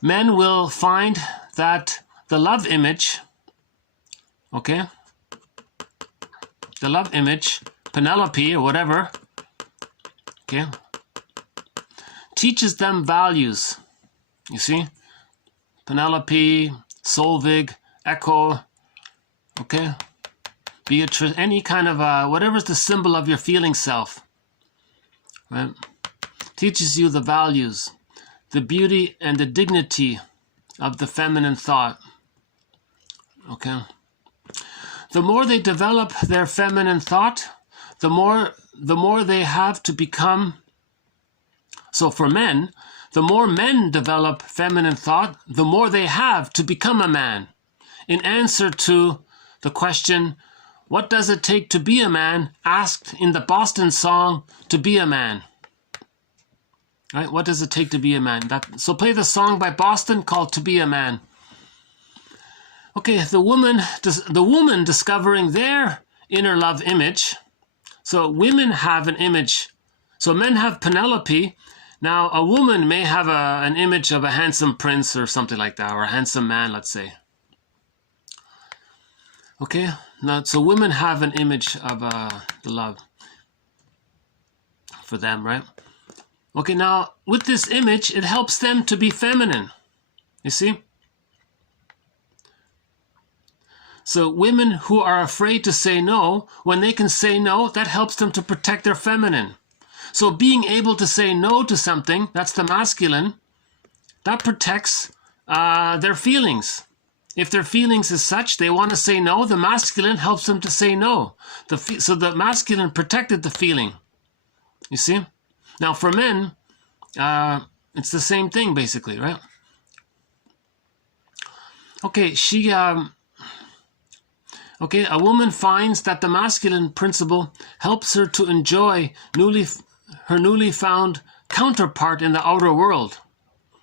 men will find that the love image, okay, the love image, Penelope or whatever, okay, teaches them values. You see? Penelope, Solvig, Echo, okay? Beatrice, any kind of, whatever's the symbol of your feeling self, right? Teaches you the values. the beauty and the dignity of the feminine thought. Okay? The more they develop their feminine thought, the more they have to become. So for men, the more men develop feminine thought, the more they have to become a man. In answer to the question, what does it take to be a man, asked in the Boston song, To Be a Man. Right? What does it take to be a man? So play the song by Boston called To Be a Man. Okay, the woman discovering their inner love image. So women have an image. So men have Penelope. Now a woman may have an image of a handsome prince or something like that, or a handsome man, let's say. Okay, now so women have an image of the love for them, right? Okay, now with this image, it helps them to be feminine. You see? So women who are afraid to say no, when they can say no, that helps them to protect their feminine. So being able to say no to something, that's the masculine, that protects their feelings. If their feelings is such, they want to say no, the masculine helps them to say no. So the masculine protected the feeling. You see? Now for men, it's the same thing basically, right? Okay, a woman finds that the masculine principle helps her to enjoy her newly found counterpart in the outer world.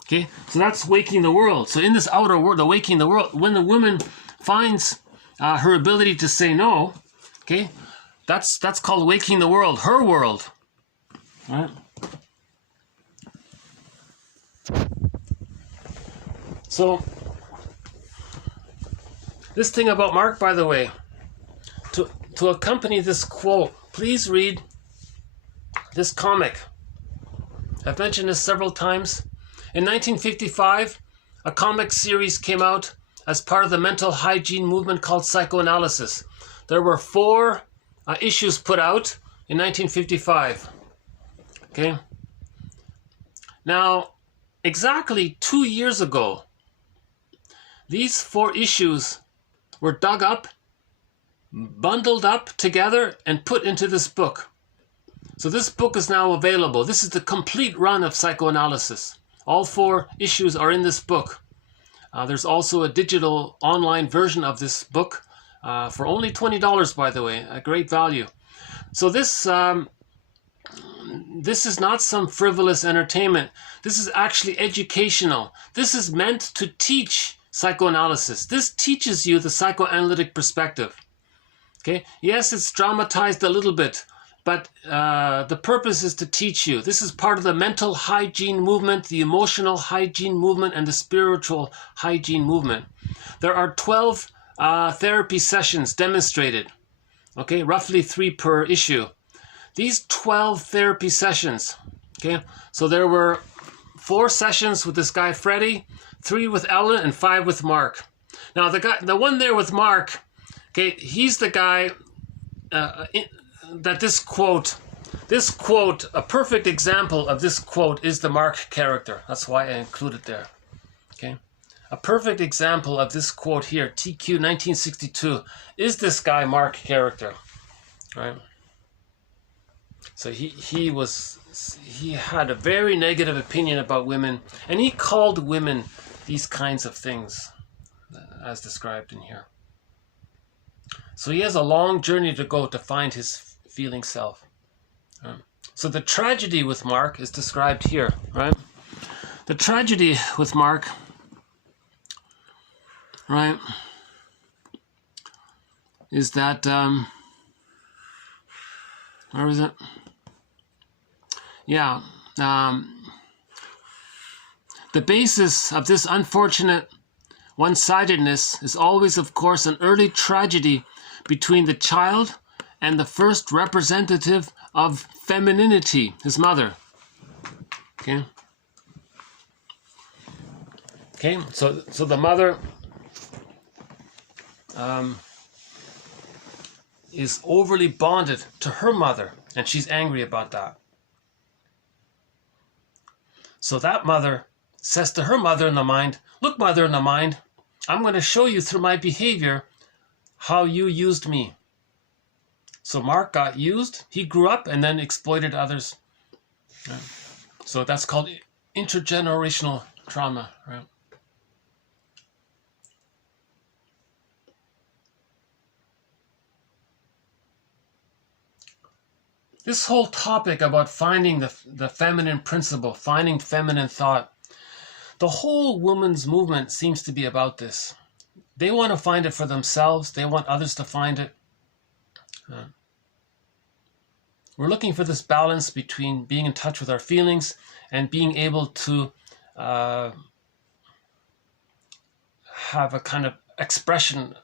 Okay, so that's waking the world. So in this outer world, the waking the world, when the woman finds her ability to say no, okay, that's called waking the world, her world. All right. So this thing about Mark, by the way, to accompany this quote, please read this comic. I've mentioned this several times. In 1955, a comic series came out as part of the mental hygiene movement called psychoanalysis. There were 4 issues put out in 1955. Okay. Now, exactly 2 years ago, these 4 issues were dug up, bundled up together, and put into this book. So this book is now available. This is the complete run of psychoanalysis. All 4 issues are in this book. There's also a digital online version of this book for only $20, by the way, a great value. So this is not some frivolous entertainment. This is actually educational. This is meant to teach psychoanalysis. This teaches you the psychoanalytic perspective. Okay? Yes, it's dramatized a little bit, but the purpose is to teach you. This is part of the mental hygiene movement, the emotional hygiene movement, and the spiritual hygiene movement. There are 12 therapy sessions demonstrated. Okay, roughly 3 per issue. These 12 therapy sessions, okay, so there were 4 sessions with this guy Freddie, 3 with Ellen, and 5 with Mark. Now the one there with Mark, okay, he's the guy that this quote, a perfect example of this quote is the Mark character. That's why I include it there. Okay, a perfect example of this quote here, TQ 1962, is this guy Mark character, right? So he had a very negative opinion about women, and he called women these kinds of things, as described in here. So he has a long journey to go to find his feeling self. So the tragedy with Mark is described here, right? The tragedy with Mark, right, is that, where is it? Yeah, the basis of this unfortunate one-sidedness is always, of course, an early tragedy between the child and the first representative of femininity, his mother. Okay. Okay. So the mother is overly bonded to her mother, and she's angry about that. So that mother says to her mother in the mind, look, mother in the mind, I'm going to show you through my behavior how you used me. So Mark got used, he grew up and then exploited others. Right? So that's called intergenerational trauma. Right? This whole topic about finding the feminine principle, finding feminine thought, the whole women's movement seems to be about this. They want to find it for themselves. They want others to find it. We're looking for this balance between being in touch with our feelings and being able to have a kind of expression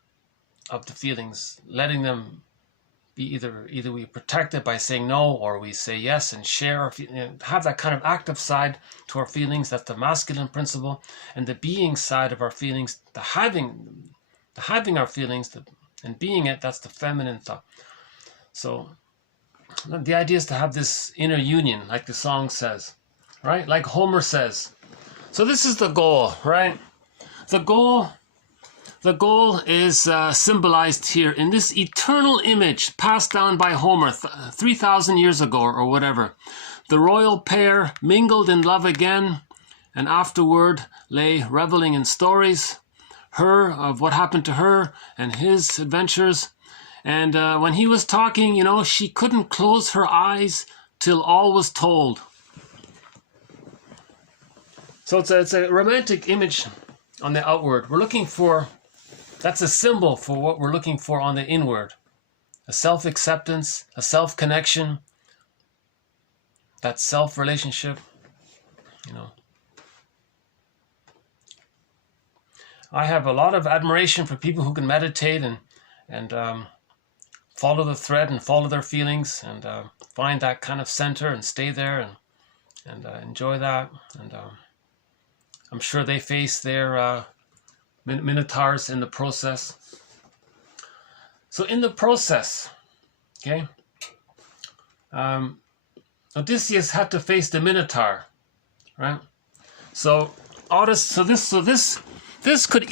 of the feelings, letting them be either we protect it by saying no, or we say yes and share, have that kind of active side to our feelings. That's the masculine principle. And the being side of our feelings, the having our feelings and being it, that's the feminine thought. So the idea is to have this inner union, like the song says, right? Like Homer says. So this is the goal, right? The goal is symbolized here in this eternal image passed down by Homer 3,000 years ago or whatever. The royal pair mingled in love again, and afterward lay revelling in stories, her of what happened to her and his adventures. And when he was talking, she couldn't close her eyes till all was told. So it's a romantic image on the outward. We're looking for, that's a symbol for what we're looking for on the inward. A self-acceptance, a self-connection, that self-relationship, I have a lot of admiration for people who can meditate and follow the thread and follow their feelings and find that kind of center and stay there and enjoy that. And I'm sure they face their minotaurs in the process. So in the process, okay, Odysseus had to face the minotaur, right? So this could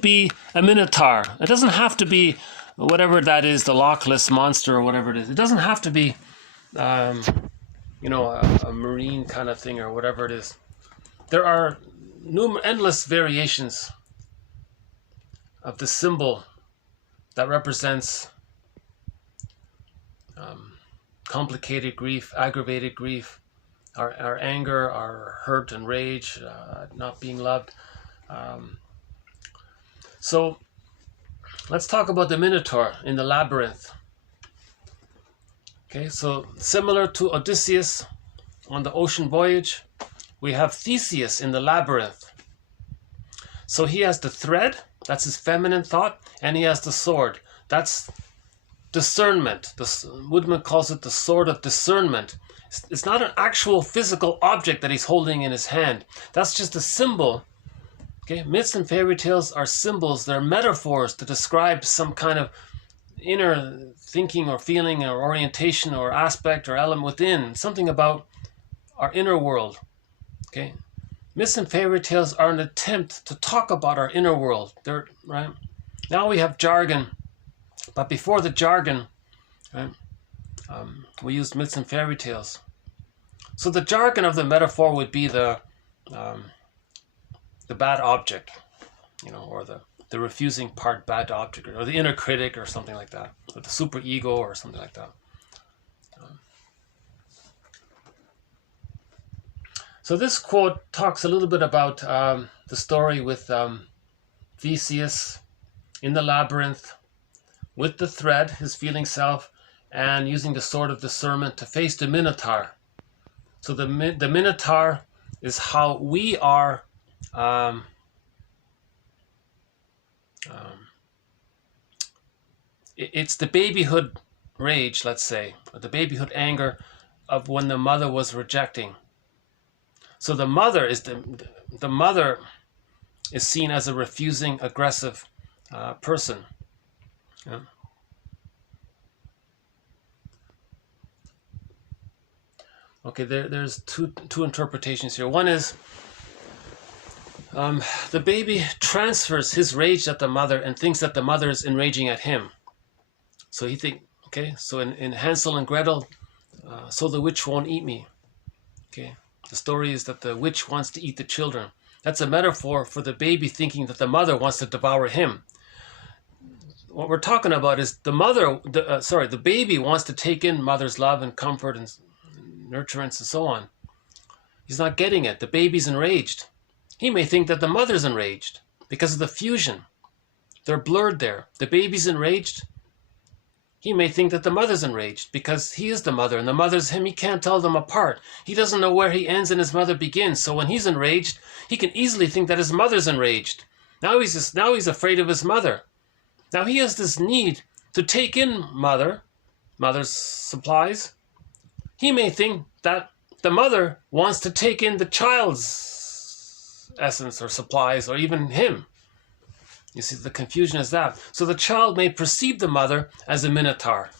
be a minotaur. It doesn't have to be whatever that is, the Loch Ness monster or whatever it is. It doesn't have to be, a marine kind of thing or whatever it is. There are endless variations of the symbol that represents complicated grief, aggravated grief, our anger, our hurt and rage, not being loved. So let's talk about the Minotaur in the labyrinth. Okay, so similar to Odysseus on the ocean voyage, we have Theseus in the labyrinth. So he has the thread, that's his feminine thought, and he has the sword. That's discernment. Woodman calls it the sword of discernment. It's not an actual physical object that he's holding in his hand. That's just a symbol. Okay, myths and fairy tales are symbols. They're metaphors to describe some kind of inner thinking or feeling or orientation or aspect or element within, something about our inner world. Okay, myths and fairy tales are an attempt to talk about our inner world. They're right. Now we have jargon, but before the jargon, right, we used myths and fairy tales. So the jargon of the metaphor would be the bad object, or the refusing part bad object, or the inner critic, or something like that, or the super ego, or something like that. So this quote talks a little bit about the story with Theseus in the labyrinth with the thread, his feeling self, and using the sword of discernment to face the Minotaur. So the Minotaur is how we are it's the babyhood rage, let's say, or the babyhood anger of when the mother was rejecting. So the mother is the mother is seen as a refusing, aggressive person. Yeah. Okay, there's two interpretations here. One is the baby transfers his rage at the mother and thinks that the mother is enraging at him. So he think, okay, so in Hansel and Gretel, so the witch won't eat me. Okay, the story is that the witch wants to eat the children. That's a metaphor for the baby thinking that the mother wants to devour him. What we're talking about is the baby wants to take in mother's love and comfort and nurturance and so on. He's not getting it. The baby's enraged. He may think that the mother's enraged because of the fusion. They're blurred there. The baby's enraged. He may think that the mother's enraged because he is the mother and the mother's him. He can't tell them apart. He doesn't know where he ends and his mother begins. So when he's enraged, he can easily think that his mother's enraged. Now he's afraid of his mother. Now he has this need to take in mother's supplies. He may think that the mother wants to take in the child's essence or supplies or even him. You see, the confusion is that. So the child may perceive the mother as a minotaur,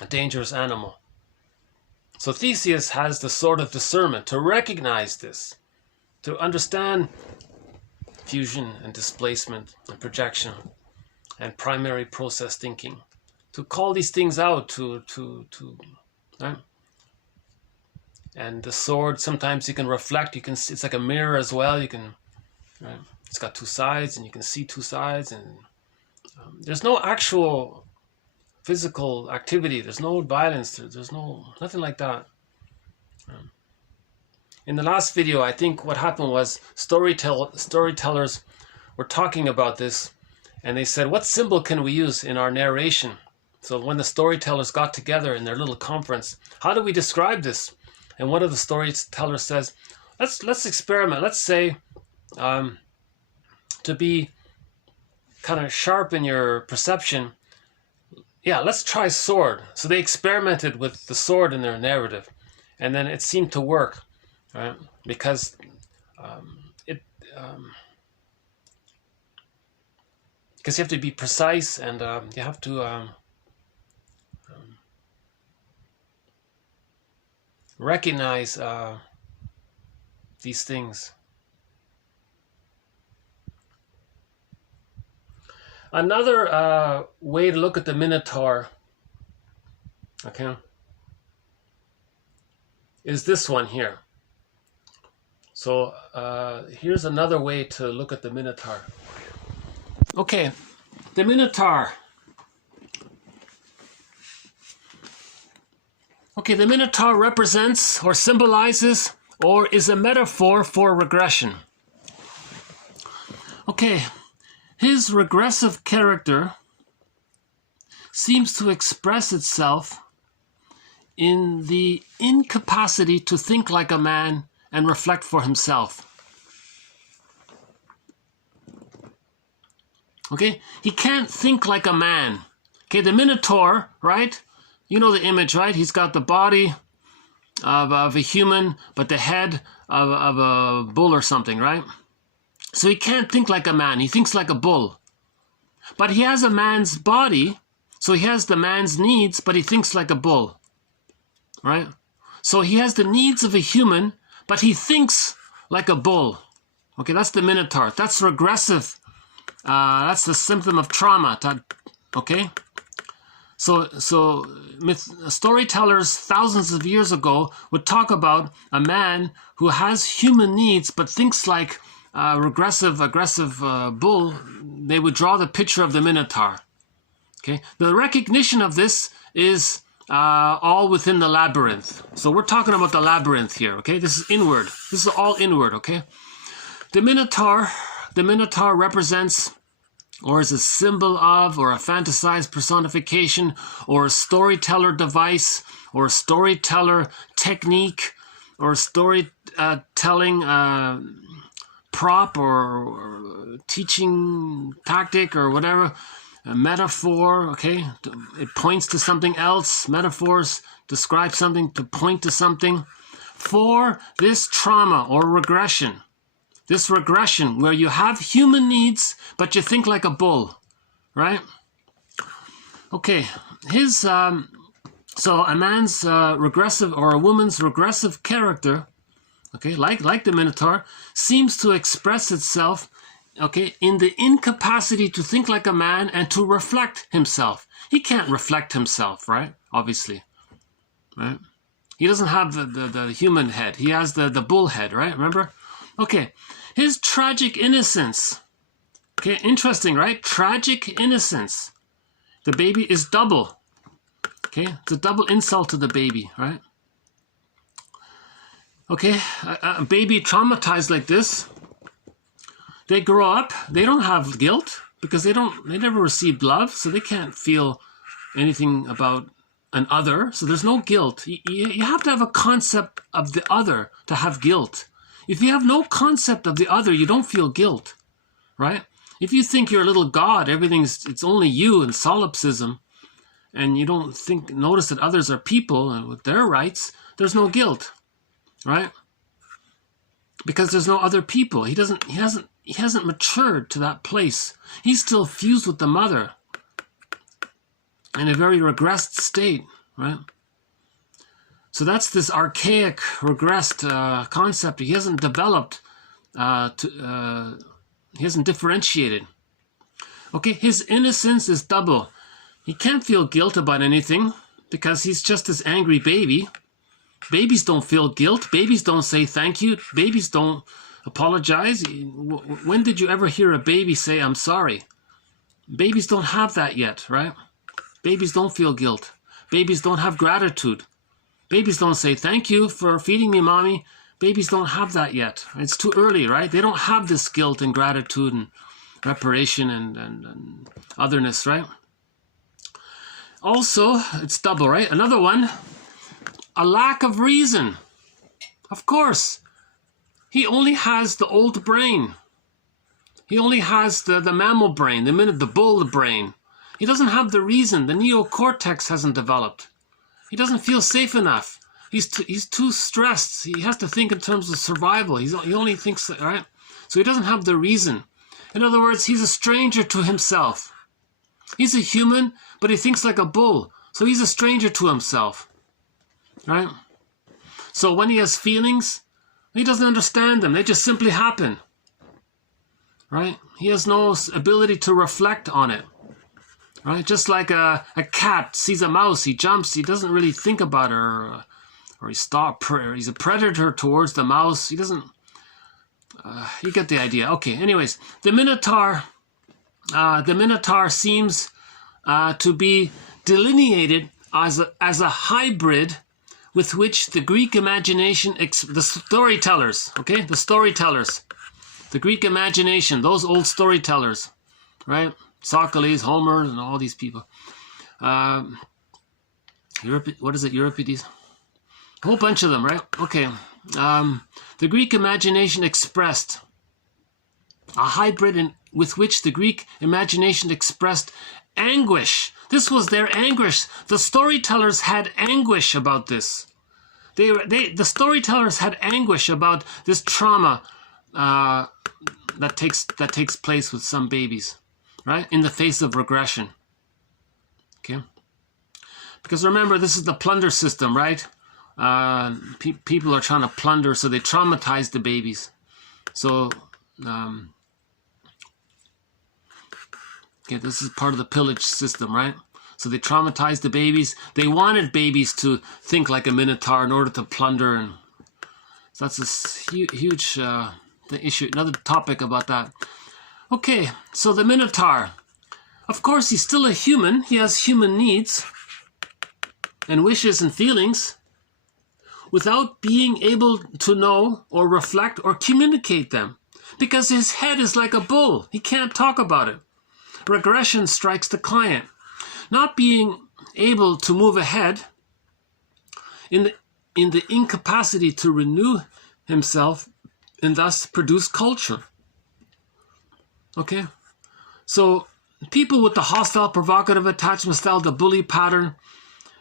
a dangerous animal. So Theseus has the sort of discernment to recognize this, to understand fusion and displacement and projection and primary process thinking, to call these things out, right? And the sword, sometimes you can reflect, it's like a mirror as well, you can, right? It's got two sides and you can see two sides, and there's no actual physical activity, there's no violence, there's nothing like that. In the last video, I think what happened was storytellers were talking about this, and they said, what symbol can we use in our narration? So when the storytellers got together in their little conference, how do we describe this? And one of the storytellers says, let's experiment. Let's say, to be kind of sharp in your perception, yeah, let's try sword. So they experimented with the sword in their narrative, and then it seemed to work, right? Because because you have to be precise, and you have to recognize these things. Another way to look at the Minotaur, okay, is this one here. So here's another way to look at the Minotaur. Okay, the Minotaur. Okay, the Minotaur represents or symbolizes or is a metaphor for regression. Okay, his regressive character seems to express itself in the incapacity to think like a man and reflect for himself. Okay, he can't think like a man. Okay, the Minotaur, right? You know the image, right? He's got the body of a human, but the head of a bull or something, right? So he can't think like a man. He thinks like a bull. But he has a man's body, so he has the man's needs, but he thinks like a bull, right? So he has the needs of a human, but he thinks like a bull. Okay, that's the Minotaur. That's regressive. That's the symptom of trauma. Okay? So storytellers thousands of years ago would talk about a man who has human needs but thinks like a regressive, aggressive bull. They would draw the picture of the Minotaur. Okay? The recognition of this is all within the labyrinth. So we're talking about the labyrinth here. Okay? This is inward. This is all inward. Okay? The Minotaur represents, or is a symbol of, or a fantasized personification, or a storyteller device, or a storyteller technique, or a storytelling prop, or teaching tactic, or whatever, a metaphor, okay? It points to something else. Metaphors describe something to point to something. For this trauma or regression, this regression where you have human needs, but you think like a bull, right? Okay, his So a man's regressive or a woman's regressive character, okay, like the Minotaur, seems to express itself, okay, in the incapacity to think like a man and to reflect himself. He can't reflect himself, right? Obviously, right? He doesn't have the human head. He has the bull head, right? Remember? Okay, his tragic innocence. Okay, interesting, right? Tragic innocence. The baby is double. Okay, it's a double insult to the baby, right? Okay, a baby traumatized like this, they grow up, they don't have guilt because they never received love, so they can't feel anything about an other, so there's no guilt. You have to have a concept of the other to have guilt. If you have no concept of the other, you don't feel guilt, right? If you think you're a little god, it's only you and solipsism, and you don't notice that others are people and with their rights, there's no guilt, right? Because there's no other people. He hasn't matured to that place. He's still fused with the mother in a very regressed state, right? So that's this archaic, regressed concept. He hasn't developed, he hasn't differentiated. Okay, his innocence is double. He can't feel guilt about anything because he's just this angry baby. Babies don't feel guilt. Babies don't say thank you. Babies don't apologize. When did you ever hear a baby say, I'm sorry? Babies don't have that yet, right? Babies don't feel guilt. Babies don't have gratitude. Babies don't say thank you for feeding me, mommy. Babies don't have that yet. It's too early, right? They don't have this guilt and gratitude and reparation and otherness, right? Also, it's double, right? Another one, a lack of reason. Of course, he only has the old brain. He only has the mammal brain, the bull brain. He doesn't have the reason. The neocortex hasn't developed. He doesn't feel safe enough. He's too stressed. He has to think in terms of survival. He only thinks, right? So he doesn't have the reason. In other words, he's a stranger to himself. He's a human, but he thinks like a bull. So he's a stranger to himself, right? So when he has feelings, he doesn't understand them. They just simply happen, right? He has no ability to reflect on it, right? Just like a cat sees a mouse, he jumps. He doesn't really think about her, or he's a predator towards the mouse. He doesn't. You get the idea. Okay. Anyways, the Minotaur seems to be delineated as a hybrid with which the Greek imagination, the storytellers, okay, the Greek imagination, those old storytellers, right? Sophocles, Homer, and all these people. What is it? Euripides? A whole bunch of them, right? Okay. The Greek imagination expressed a hybrid with which the Greek imagination expressed anguish. This was their anguish. The storytellers had anguish about this. The storytellers had anguish about this trauma that takes place with some babies, right? In the face of regression. Okay. Because remember, this is the plunder system, right? People are trying to plunder, so they traumatize the babies. So, okay, this is part of the pillage system, right? So they traumatized the babies. They wanted babies to think like a minotaur in order to plunder, and so that's a huge issue. Another topic about that. Okay, so the minotaur. Of course, he's still a human. He has human needs and wishes and feelings, without being able to know or reflect or communicate them, because his head is like a bull. He can't talk about it. Regression strikes the client. Not being able to move ahead, in the incapacity to renew himself and thus produce culture. Okay? So people with the hostile, provocative attachment style, the bully pattern,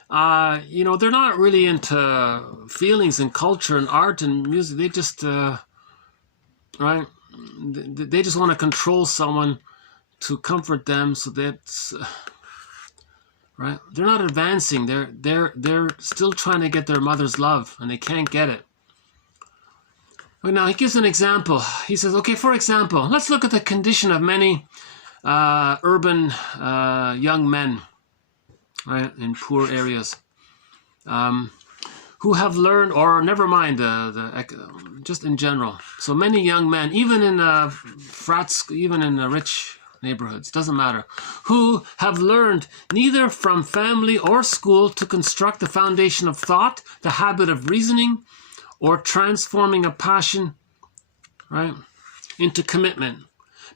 they're not really into feelings and culture and art and music. They just, right? They just want to control someone to comfort them. So that's, right? They're not advancing. They're still trying to get their mother's love, and they can't get it. But now he gives an example. He says, okay, for example, let's look at the condition of many urban young men, right, in poor areas, who have learned, or never mind, just in general. So many young men, even in even in rich neighborhoods, doesn't matter, who have learned neither from family or school to construct the foundation of thought, the habit of reasoning, or transforming a passion, right, into commitment.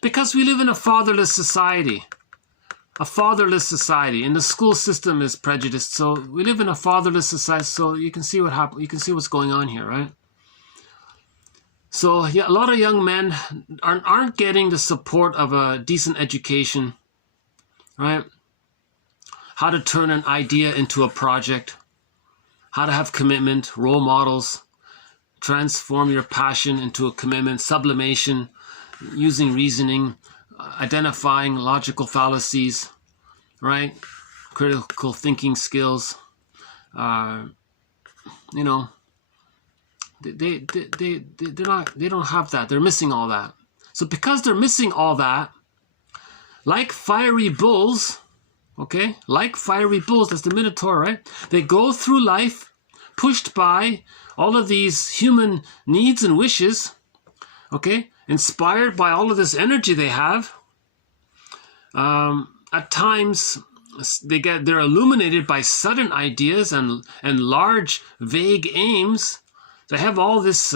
Because we live in a fatherless society. A fatherless society, and the school system is prejudiced. So we live in a fatherless society. So you can see what happened. You can see what's going on here, right? So yeah, a lot of young men aren't getting the support of a decent education, right? How to turn an idea into a project, how to have commitment, role models, transform your passion into a commitment, sublimation, using reasoning, identifying logical fallacies, right? Critical thinking skills. You know, they don't have that. They're missing all that. So because they're missing all that, like fiery bulls, okay, like fiery bulls, that's the Minotaur, right? They go through life pushed by all of these human needs and wishes, okay, inspired by all of this energy they have. At times, they're illuminated by sudden ideas and large, vague aims. They have all this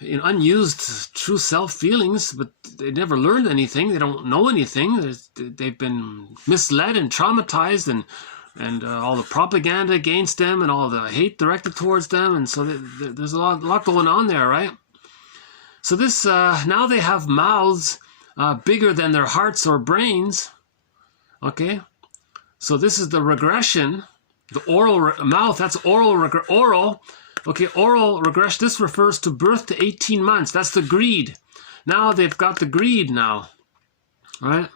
unused true self feelings, but they never learned anything. They don't know anything. They've been misled and traumatized, and all the propaganda against them and all the hate directed towards them. And so there's a lot going on there, right? So this now they have mouths bigger than their hearts or brains. Okay, so this is the regression. The oral mouth, that's oral. Okay, oral regression. This refers to birth to 18 months. That's the greed. Now they've got the greed now, right?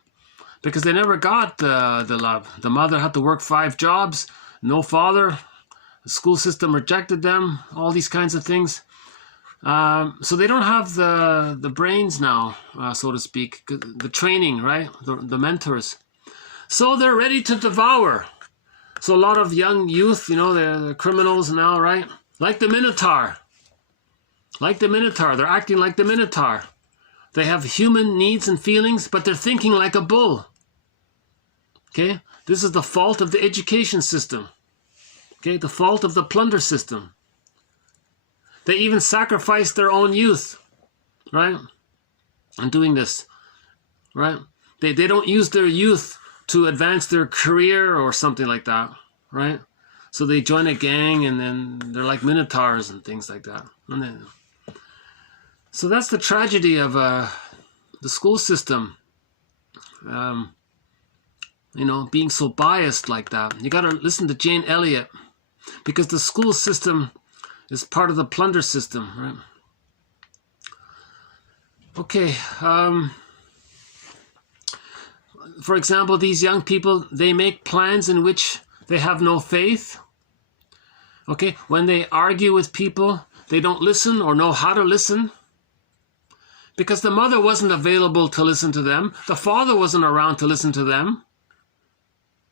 Because they never got the love. The mother had to work 5 jobs, no father. The school system rejected them. All these kinds of things. So they don't have the brains now, so to speak, the training, right? The mentors. So they're ready to devour. So a lot of young youth, you know, they're criminals now, right? Like the Minotaur. Like the Minotaur. They're acting like the Minotaur. They have human needs and feelings, but they're thinking like a bull. Okay? This is the fault of the education system. Okay? The fault of the plunder system. They even sacrifice their own youth, right? In doing this, right? They don't use their youth to advance their career or something like that, right? So they join a gang and then they're like Minotaurs and things like that. And then, so that's the tragedy of the school system, you know, being so biased like that. You got to listen to Jane Elliott, because the school system is part of the plunder system, right? Okay. For example, these young people, they make plans in which they have no faith. Okay, when they argue with people, they don't listen or know how to listen, because the mother wasn't available to listen to them. The father wasn't around to listen to them,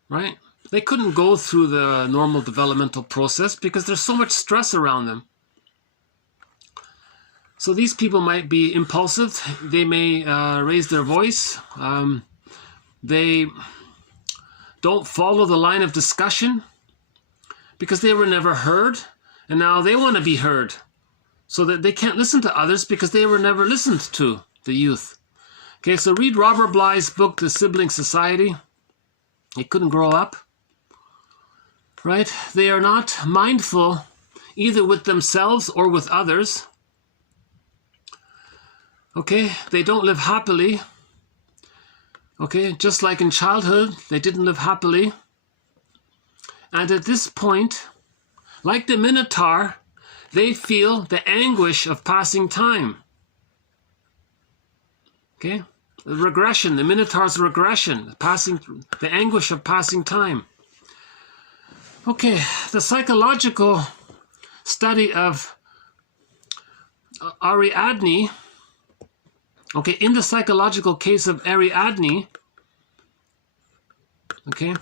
right? They couldn't go through the normal developmental process because there's so much stress around them. So these people might be impulsive. They may raise their voice. They don't follow the line of discussion because they were never heard, and now they want to be heard, so that they can't listen to others because they were never listened to, the youth. Okay, so read Robert Bly's book, The Sibling Society. They couldn't grow up, right? They are not mindful either with themselves or with others. Okay, they don't live happily. Okay, just like in childhood, they didn't live happily. And at this point, like the Minotaur, they feel the anguish of passing time. Okay, the regression, the Minotaur's regression, the anguish of passing time. Okay, the psychological study of Ariadne. Okay, in the psychological case of Ariadne, okay,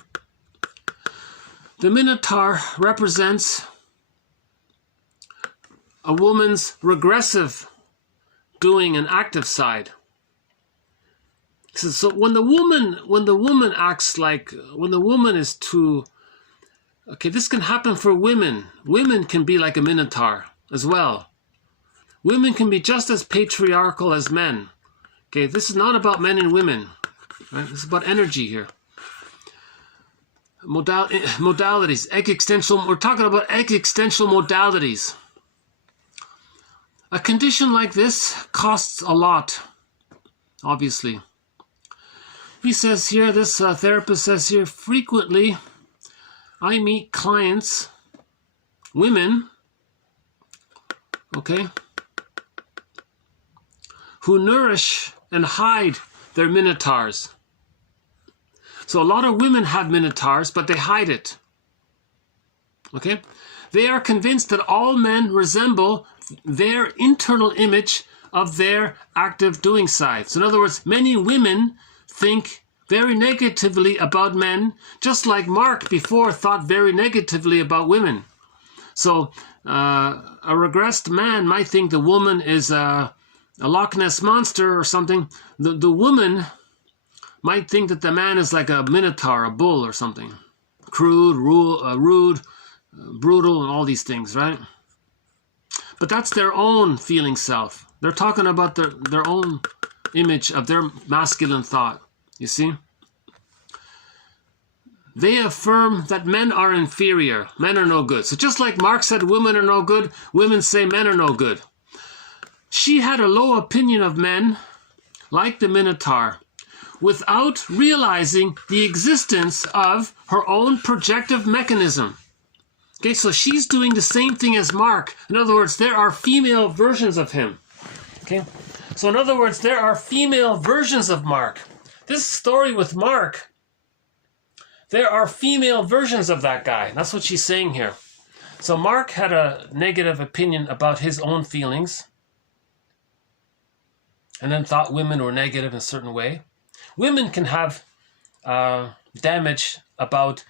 the Minotaur represents a woman's regressive doing and active side. So when the woman acts like, when the woman is too, okay, this can happen for women. Women can be like a Minotaur as well. Women can be just as patriarchal as men. Okay, this is not about men and women. Right? This is about energy here. Modalities, existential. We're talking about existential modalities. A condition like this costs a lot, obviously. He says here, this therapist says here, frequently I meet clients, women, okay, who nourish and hide their minotaurs. So a lot of women have minotaurs, but they hide it. Okay? They are convinced that all men resemble their internal image of their active doing side. So in other words, many women think very negatively about men, just like Mark before thought very negatively about women. So a regressed man might think the woman is a Loch Ness monster or something. The woman might think that the man is like a minotaur, a bull or something. Crude, rude, brutal, and all these things, right? But that's their own feeling self. They're talking about their own image of their masculine thought, you see? They affirm that men are inferior. Men are no good. So just like Mark said women are no good, women say men are no good. She had a low opinion of men, like the Minotaur, without realizing the existence of her own projective mechanism. Okay, so she's doing the same thing as Mark. In other words, there are female versions of him. Okay, so in other words, there are female versions of Mark. This story with Mark, there are female versions of that guy. That's what she's saying here. So Mark had a negative opinion about his own feelings, and then thought women were negative in a certain way. Women can have damage about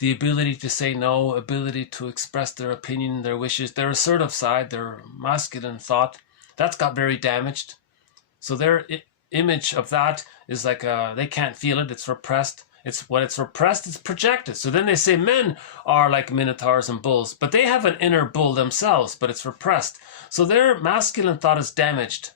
the ability to say no, ability to express their opinion, their wishes, their assertive side, their masculine thought. That's got very damaged. So their image of that is like they can't feel it. It's repressed. When it's repressed, it's projected. So then they say men are like minotaurs and bulls, but they have an inner bull themselves, but it's repressed. So their masculine thought is damaged.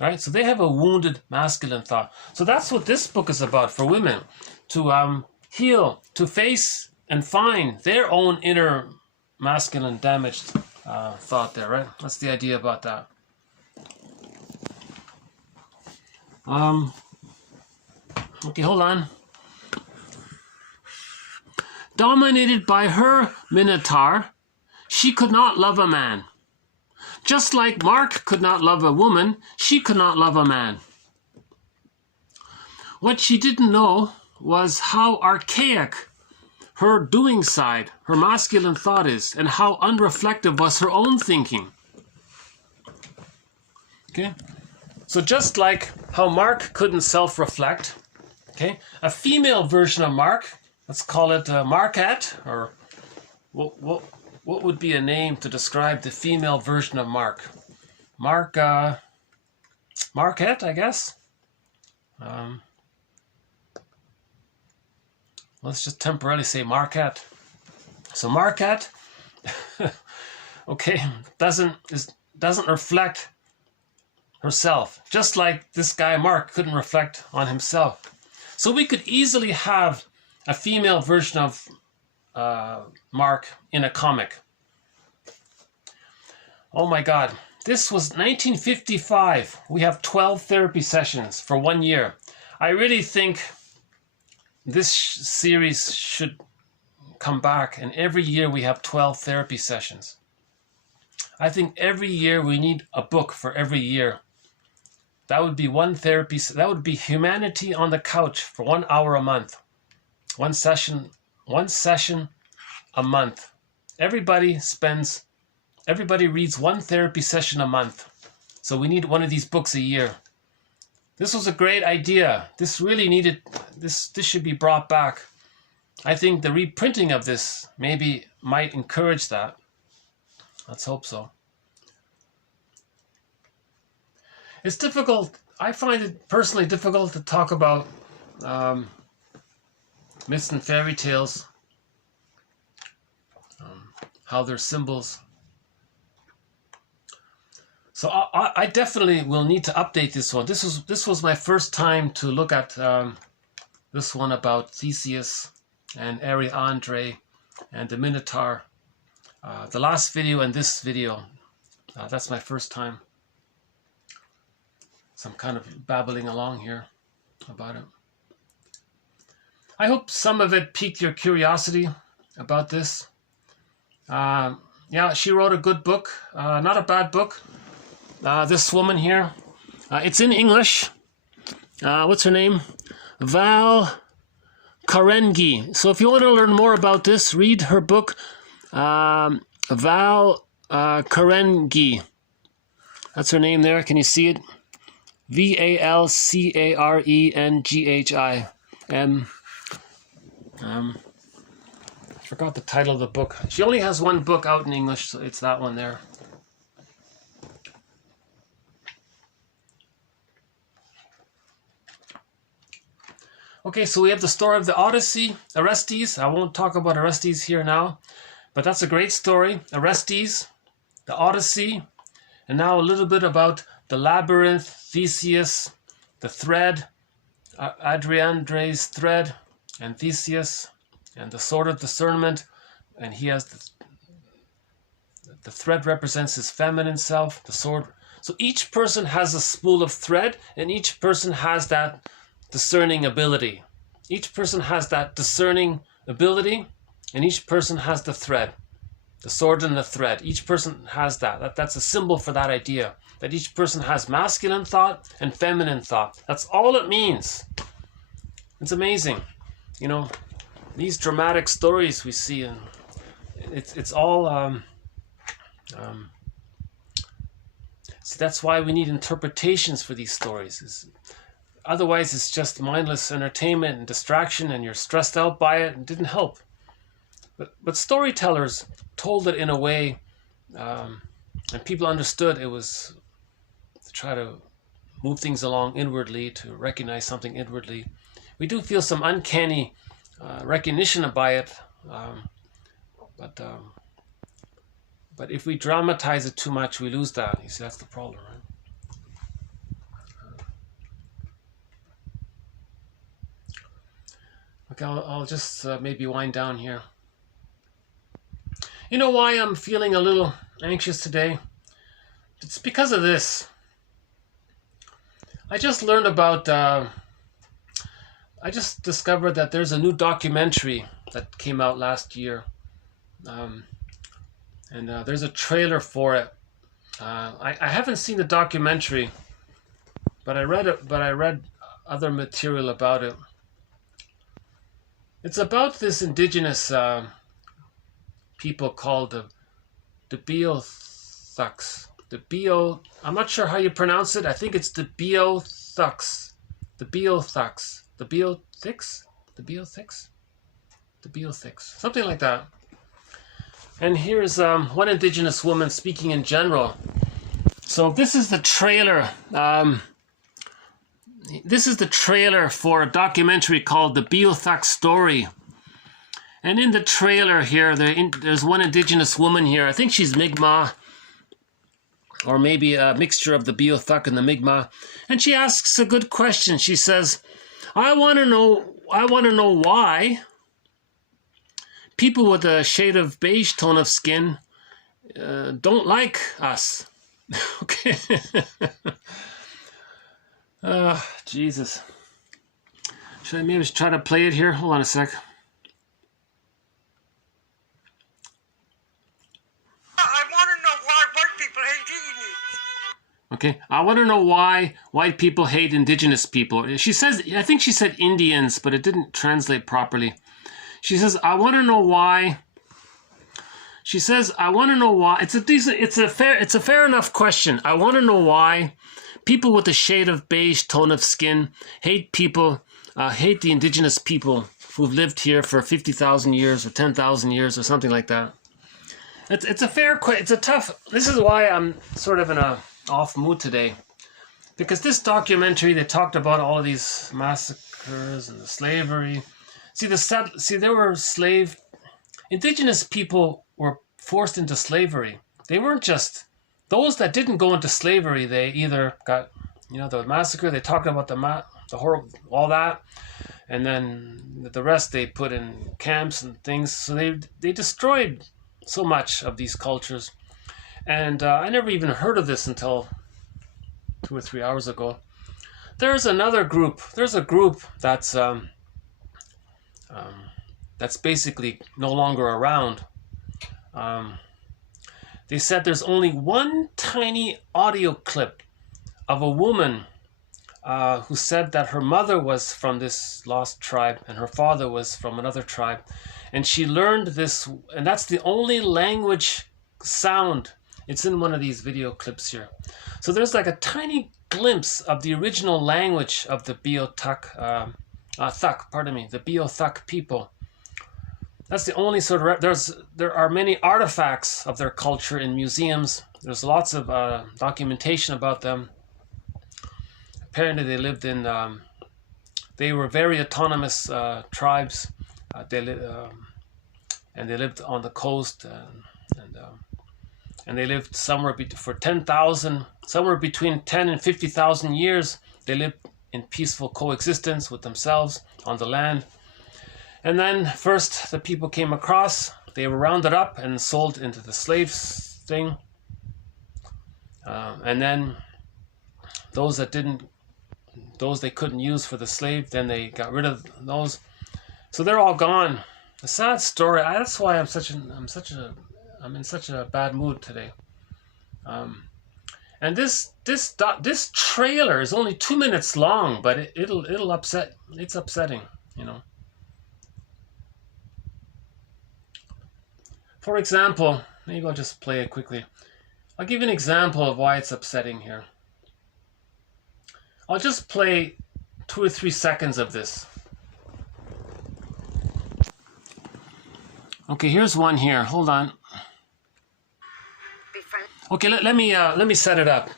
Right? So they have a wounded masculine thought. So that's what this book is about for women, to heal, to face and find their own inner masculine damaged thought there, right? That's the idea about that. Okay, hold on. Dominated by her minotaur, she could not love a man. Just like Mark could not love a woman, she could not love a man. What she didn't know was how archaic her doing side, her masculine thought is, and how unreflective was her own thinking. Okay? So just like how Mark couldn't self-reflect, okay, a female version of Mark, let's call it Marquette, or what would be a name to describe the female version of Mark? Marquette, I guess. Let's just temporarily say Marquette. So Marquette, okay, doesn't reflect herself, just like this guy Mark couldn't reflect on himself. So we could easily have a female version of Mark in a comic. Oh my God, this was 1955. We have 12 therapy sessions for 1 year. I really think this series should come back, and every year we have 12 therapy sessions. I think every year we need a book for every year. That would be one therapy. That would be humanity on the couch for 1 hour a month. One session a month. Everybody reads one therapy session a month. So we need one of these books a year. This was a great idea. This really needed, this should be brought back. I think the reprinting of this maybe might encourage that. Let's hope so. It's difficult. I find it personally difficult to talk about myths and fairy tales, how they're symbols. So I definitely will need to update this one. This was my first time to look at this one about Theseus and Ariandre and the Minotaur. The last video and this video, that's my first time. So I'm kind of babbling along here about it. I hope some of it piqued your curiosity about this. Yeah, she wrote a good book, not a bad book. This woman here, it's in English. What's her name? Calcarenghi. So if you want to learn more about this, read her book, Calcarenghi. That's her name there. Can you see it? Valcarenghi. I forgot the title of the book. She only has one book out in English, so it's that one there. Okay, so we have the story of the Odyssey, Orestes. I won't talk about Orestes here now, but that's a great story. Orestes, the Odyssey, and now a little bit about the labyrinth, Theseus, the thread, Ariandre's thread, and Theseus, and the sword of discernment, and he has the thread represents his feminine self, the sword. So each person has a spool of thread, and each person has that discerning ability. Each person has that discerning ability, and each person has the thread, the sword and the thread. Each person has that. That's a symbol for that idea, that each person has masculine thought and feminine thought. That's all it means. It's amazing. You know, these dramatic stories we see, and it's all see, that's why we need interpretations for these stories. Otherwise it's just mindless entertainment and distraction, and you're stressed out by it, and it didn't help. But storytellers told it in a way, and people understood it was to try to move things along inwardly, to recognize something inwardly. We do feel some uncanny recognition by it, but if we dramatize it too much, we lose that. You see, that's the problem, right? Okay, I'll just maybe wind down here. You know why I'm feeling a little anxious today? It's because of this. I just learned about, I just discovered that there's a new documentary that came out last year. And there's a trailer for it. I haven't seen the documentary, but I read other material about it. It's about this indigenous people called the Beothuks. I'm not sure how you pronounce it. I think it's the Beothuks. The Beothuks. The Beothiks? The Beothiks? The Beothiks. Something like that. And here's one indigenous woman speaking in general. So this is the trailer. This is the trailer for a documentary called The Beothuk Story. And in the trailer here, there's one indigenous woman here. I think she's Mi'kmaq, or maybe a mixture of the Beothuk and the Mi'kmaq. And she asks a good question. She says, I want to know why people with a shade of beige tone of skin don't like us. Okay. Jesus. Should I maybe try to play it here? Hold on a sec. I want to know why white people hate Indians. Okay, I want to know why white people hate indigenous people. She says, I think she said Indians, but it didn't translate properly. She says, I want to know why She says, I want to know why. It's a fair enough question. I want to know why people with a shade of beige tone of skin hate the indigenous people who've lived here for 50,000 years or 10,000 years or something like that. It's a fair question. It's a tough. This is why I'm sort of in a off mood today, because this documentary, they talked about all of these massacres and the slavery. There were indigenous people were forced into slavery. They weren't just those that didn't go into slavery. They either got, the massacre. They talked about the horror, all that, and then the rest they put in camps and things. So they destroyed so much of these cultures. And I never even heard of this until 2 or 3 hours ago. There's another group. There's a group that's basically no longer around. They said there's only one tiny audio clip of a woman who said that her mother was from this lost tribe and her father was from another tribe. And she learned this, and that's the only language sound. It's in one of these video clips here. So there's like a tiny glimpse of the original language of the the Beothuk people. That's the only sort of, there are many artifacts of their culture in museums. There's lots of documentation about them. Apparently they lived in, they were very autonomous tribes. And they lived on the coast, and they lived somewhere between 10 and 50,000 years. They lived in peaceful coexistence with themselves on the land. And then first the people came across, they were rounded up and sold into the slaves thing. And then those they couldn't use for the slave, then they got rid of those. So they're all gone. A sad story. That's why I'm in such a bad mood today. And this trailer is only 2 minutes long, but it'll upset. It's upsetting, For example, maybe I'll just play it quickly. I'll give you an example of why it's upsetting here. I'll just play 2 or 3 seconds of this. Okay, here's one here. Hold on. Okay, let me set it up.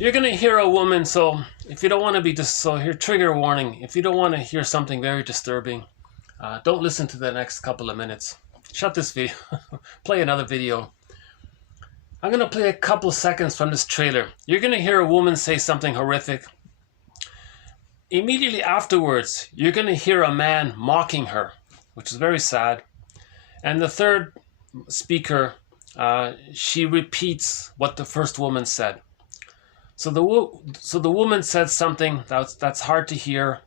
You're gonna hear a woman. So if you don't want to be here, trigger warning. If you don't want to hear something very disturbing, don't listen to the next couple of minutes. Shut this video. Play another video. I'm gonna play a couple seconds from this trailer. You're gonna hear a woman say something horrific. Immediately afterwards, you're gonna hear a man mocking her, which is very sad. And the third speaker, she repeats what the first woman said. So the woman said something that's hard to hear.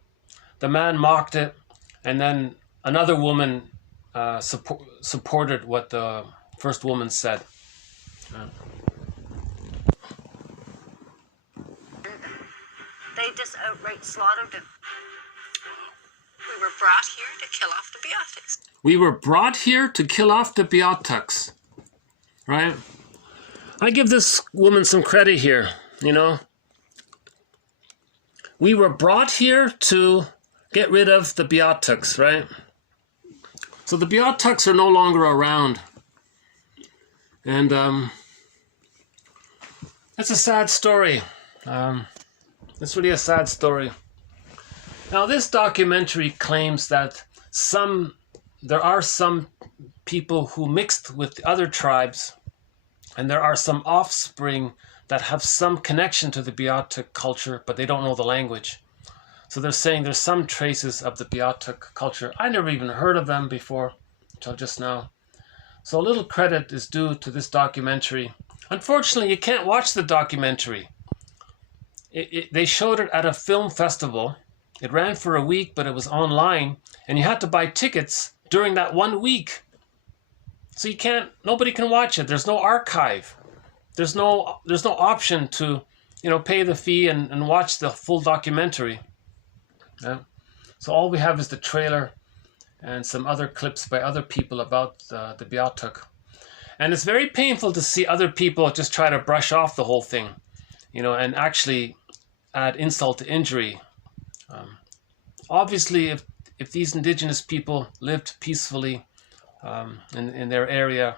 The man mocked it, and then another woman supported what the first woman said. They just outright slaughtered him. We were brought here to kill off the Beothuk. We were brought here to kill off the Beothuk. Right? I give this woman some credit here, We were brought here to get rid of the Beothuk, right? So the Beothuk are no longer around. And it's a sad story. It's really a sad story. Now, this documentary claims that there are some people who mixed with other tribes, and there are some offspring that have some connection to the Beothuk culture, but they don't know the language. So they're saying there's some traces of the Beothuk culture. I never even heard of them before, until just now. So a little credit is due to this documentary. Unfortunately, you can't watch the documentary. They showed it at a film festival. It ran for a week, but it was online, and you had to buy tickets during that 1 week. So nobody can watch it. There's no archive. There's no option to, pay the fee and watch the full documentary. Yeah. So all we have is the trailer and some other clips by other people about the Beothuk. And it's very painful to see other people just try to brush off the whole thing, you know, and actually add insult to injury. Obviously, if these indigenous people lived peacefully in their area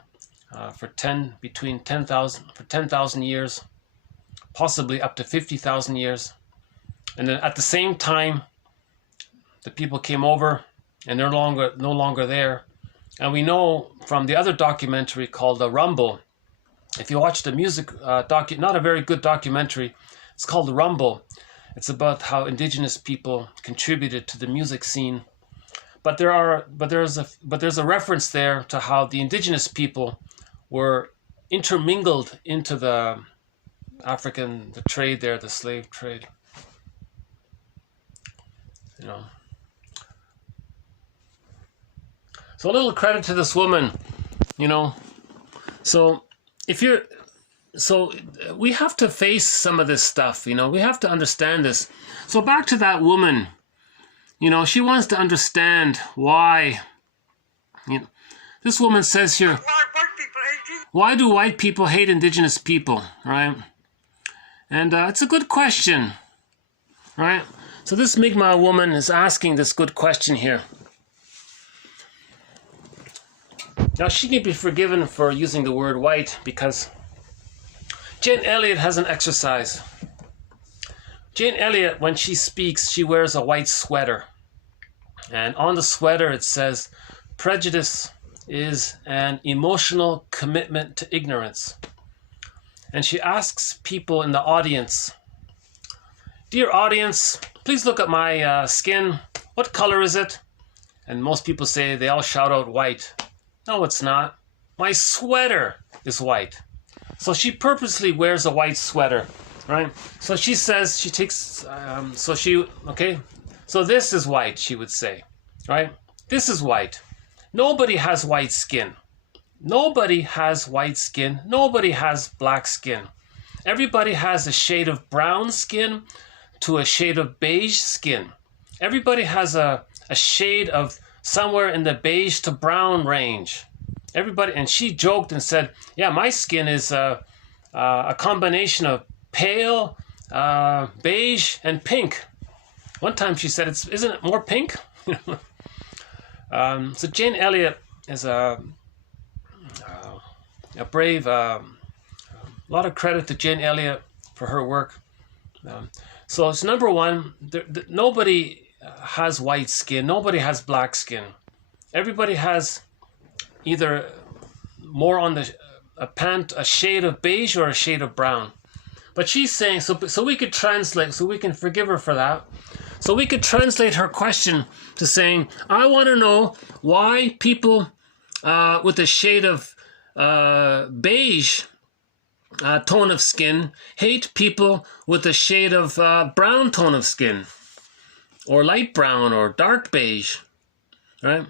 for 10,000 years, possibly up to 50,000 years, and then at the same time, the people came over and they're no longer there. And we know from the other documentary called Rumble, if you watch the music not a very good documentary, it's called Rumble. It's about how indigenous people contributed to the music scene. But there's a reference there to how the indigenous people were intermingled into the trade there, the slave trade. You know. So a little credit to this woman, you know. So we have to face some of this stuff, you know. We have to understand this. So back to that woman, you know, she wants to understand why. You know, this woman says here, why do white people hate indigenous people, right? And it's a good question, right? So this Mi'kmaq woman is asking this good question here. Now, she can be forgiven for using the word white because Jane Elliott has an exercise. Jane Elliott, when she speaks, she wears a white sweater. And on the sweater it says, prejudice is an emotional commitment to ignorance. And she asks people in the audience, dear audience, please look at my skin. What color is it? And most people say, they all shout out white. No, it's not. My sweater is white. So she purposely wears a white sweater, right? So she says, she takes, okay, so this is white, she would say, right? This is white. Nobody has white skin. Nobody has white skin. Nobody has black skin. Everybody has a shade of brown skin to a shade of beige skin. Everybody has a shade of somewhere in the beige to brown range. Everybody, and she joked and said, yeah, my skin is a combination of pale, beige, and pink. One time she said, isn't it more pink? So Jane Elliott is a brave, a lot of credit to Jane Elliott for her work. So it's number one, nobody has white skin. Nobody has black skin. Everybody has either more on a shade of beige or a shade of brown. But she's saying, so we could translate, so we can forgive her for that. So we could translate her question to saying, I want to know why people with a shade of beige tone of skin hate people with a shade of brown tone of skin, or light brown or dark beige, right?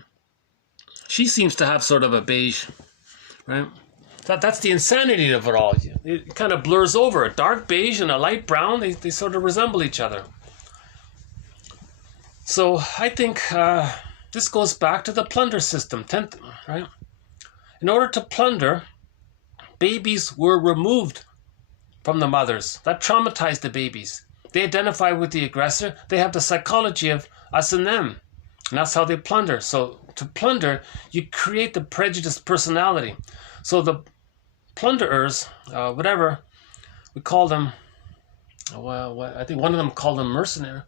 She seems to have sort of a beige, right? That's the insanity of it all. It kind of blurs over. A dark beige and a light brown, they sort of resemble each other. So I think this goes back to the plunder system, right? In order to plunder, babies were removed from the mothers. That traumatized the babies. They identify with the aggressor. They have the psychology of us and them. And that's how they plunder. So to plunder, you create the prejudiced personality. So the plunderers, whatever, we call them, I think one of them called them mercenary.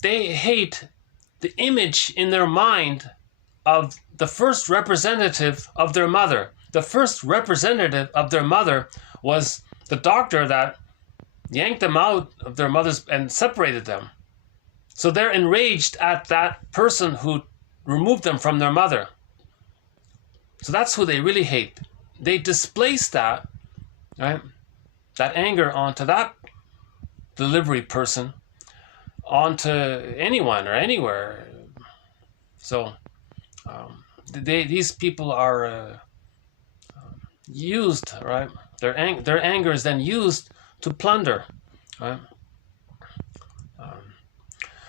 They hate the image in their mind of the first representative of their mother. The first representative of their mother was the doctor that yanked them out of their mothers and separated them. So they're enraged at that person who removed them from their mother. So that's who they really hate. They displace that, right? That anger onto that delivery person, onto anyone or anywhere. So these people are used, right? Their anger is then used to plunder, right?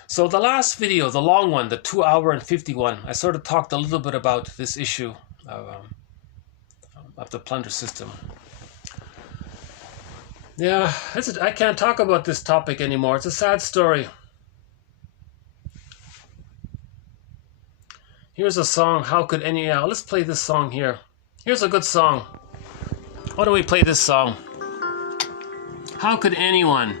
So the last video, the long one, the 2 hour and 51, I sort of talked a little bit about this issue of the plunder system. Yeah, I can't talk about this topic anymore. It's a sad story. Here's a song, How Could Any... let's play this song here. Here's a good song. Why don't we play this song? How could anyone...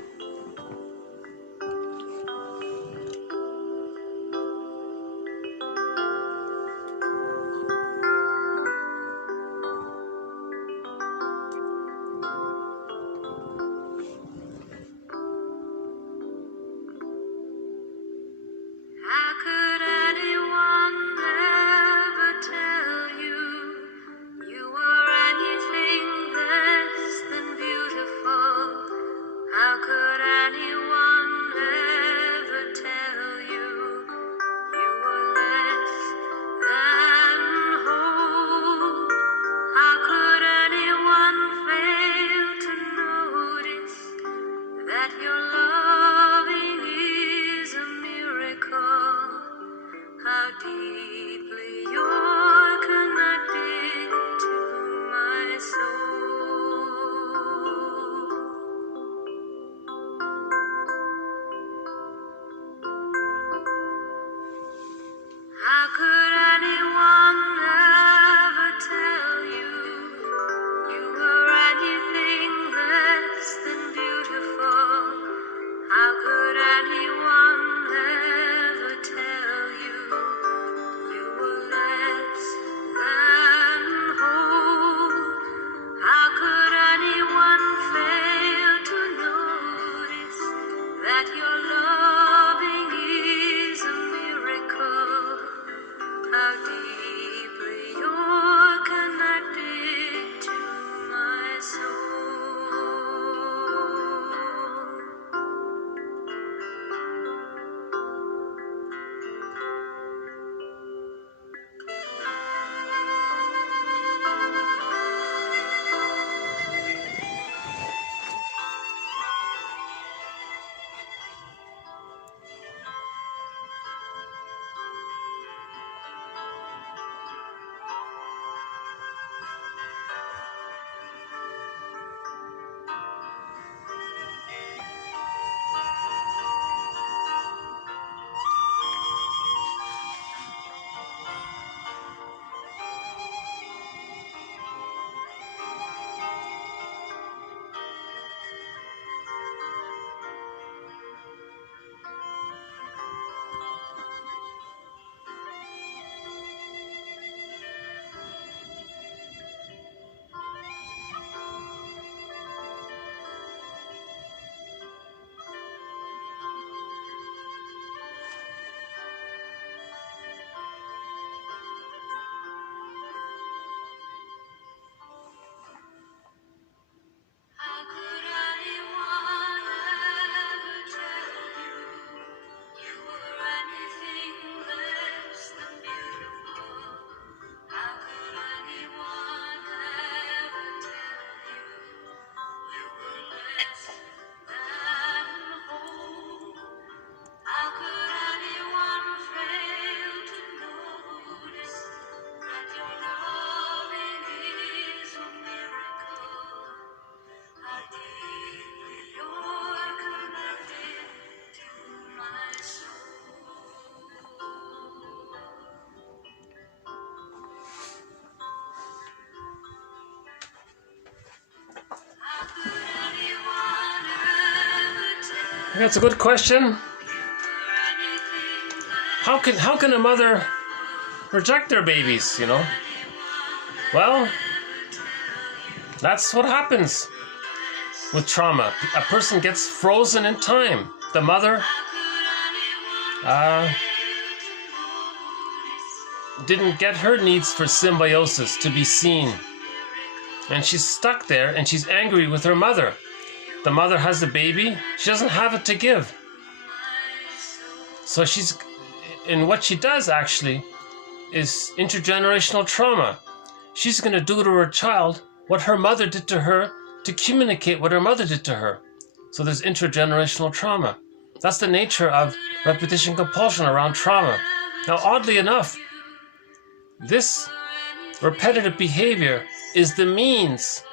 That's a good question. How can a mother reject their babies, you know? Well, that's what happens with trauma. A person gets frozen in time. The mother didn't get her needs for symbiosis to be seen. And she's stuck there and she's angry with her mother. The mother has the baby, she doesn't have it to give. So and what she does actually is intergenerational trauma. She's going to do to her child what her mother did to her to communicate what her mother did to her. So there's intergenerational trauma. That's the nature of repetition compulsion around trauma. Now, oddly enough, this Repetitive behavior is the means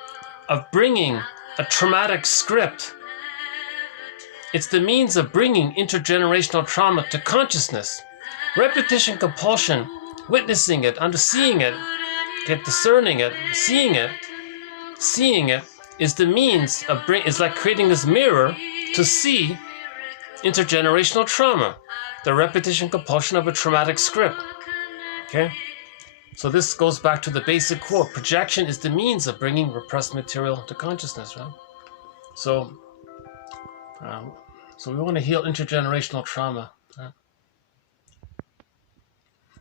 of bringing a traumatic script. It's the means of bringing intergenerational trauma to consciousness. Repetition compulsion, witnessing it, seeing it, discerning it, seeing it is the means of is like creating this mirror to see intergenerational trauma, the repetition compulsion of a traumatic script. Okay? So this goes back to the basic quote, projection is the means of bringing repressed material to consciousness, right? So we want to heal intergenerational trauma. Right?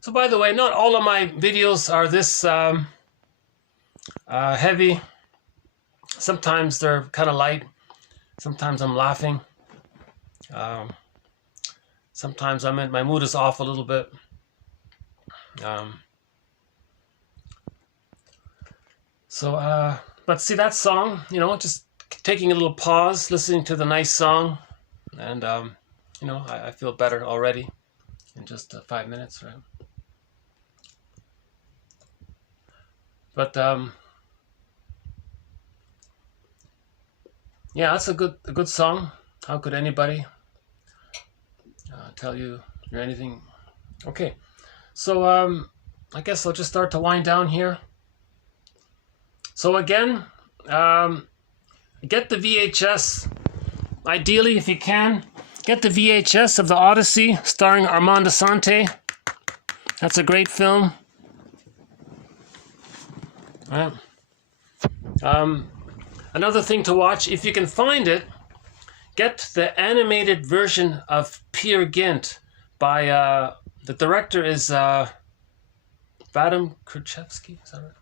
So by the way, not all of my videos are this heavy. Sometimes they're kind of light. Sometimes I'm laughing. Sometimes my mood is off a little bit. But see that song, just taking a little pause, listening to the nice song, and I feel better already in just 5 minutes, right? But yeah, that's a good song. How could anybody tell you you're anything? Okay, so I guess I'll just start to wind down here. So again, get the VHS. Ideally, if you can, get the VHS of the Odyssey starring Armand Assante. That's a great film. All right. Another thing to watch, if you can find it, get the animated version of Peer Gynt by the director is Vadim Kurchevsky. Is that right?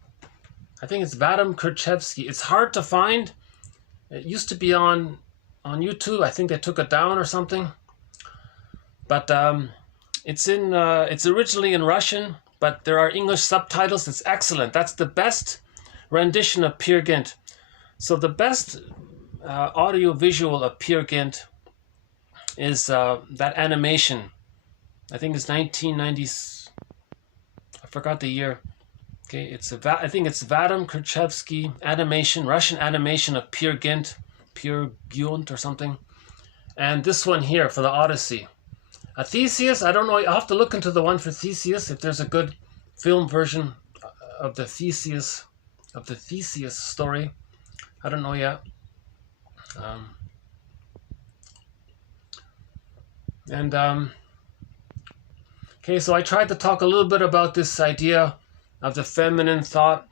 I think it's Vadim Kurchevsky. It's hard to find. It used to be on YouTube. I think they took it down or something. But it's originally in Russian, but there are English subtitles. It's excellent. That's the best rendition of Peer Gynt. So the best audio visual of Peer Gynt is that animation. I think it's 1990s. I forgot the year. Okay, I think it's Vadim Kurchevsky animation, Russian animation of Peer Gynt or something. And this one here for the Odyssey. Theseus, I don't know, I'll have to look into the one for Theseus, if there's a good film version of the Theseus story. I don't know yet. Okay, so I tried to talk a little bit about this idea of the feminine thought,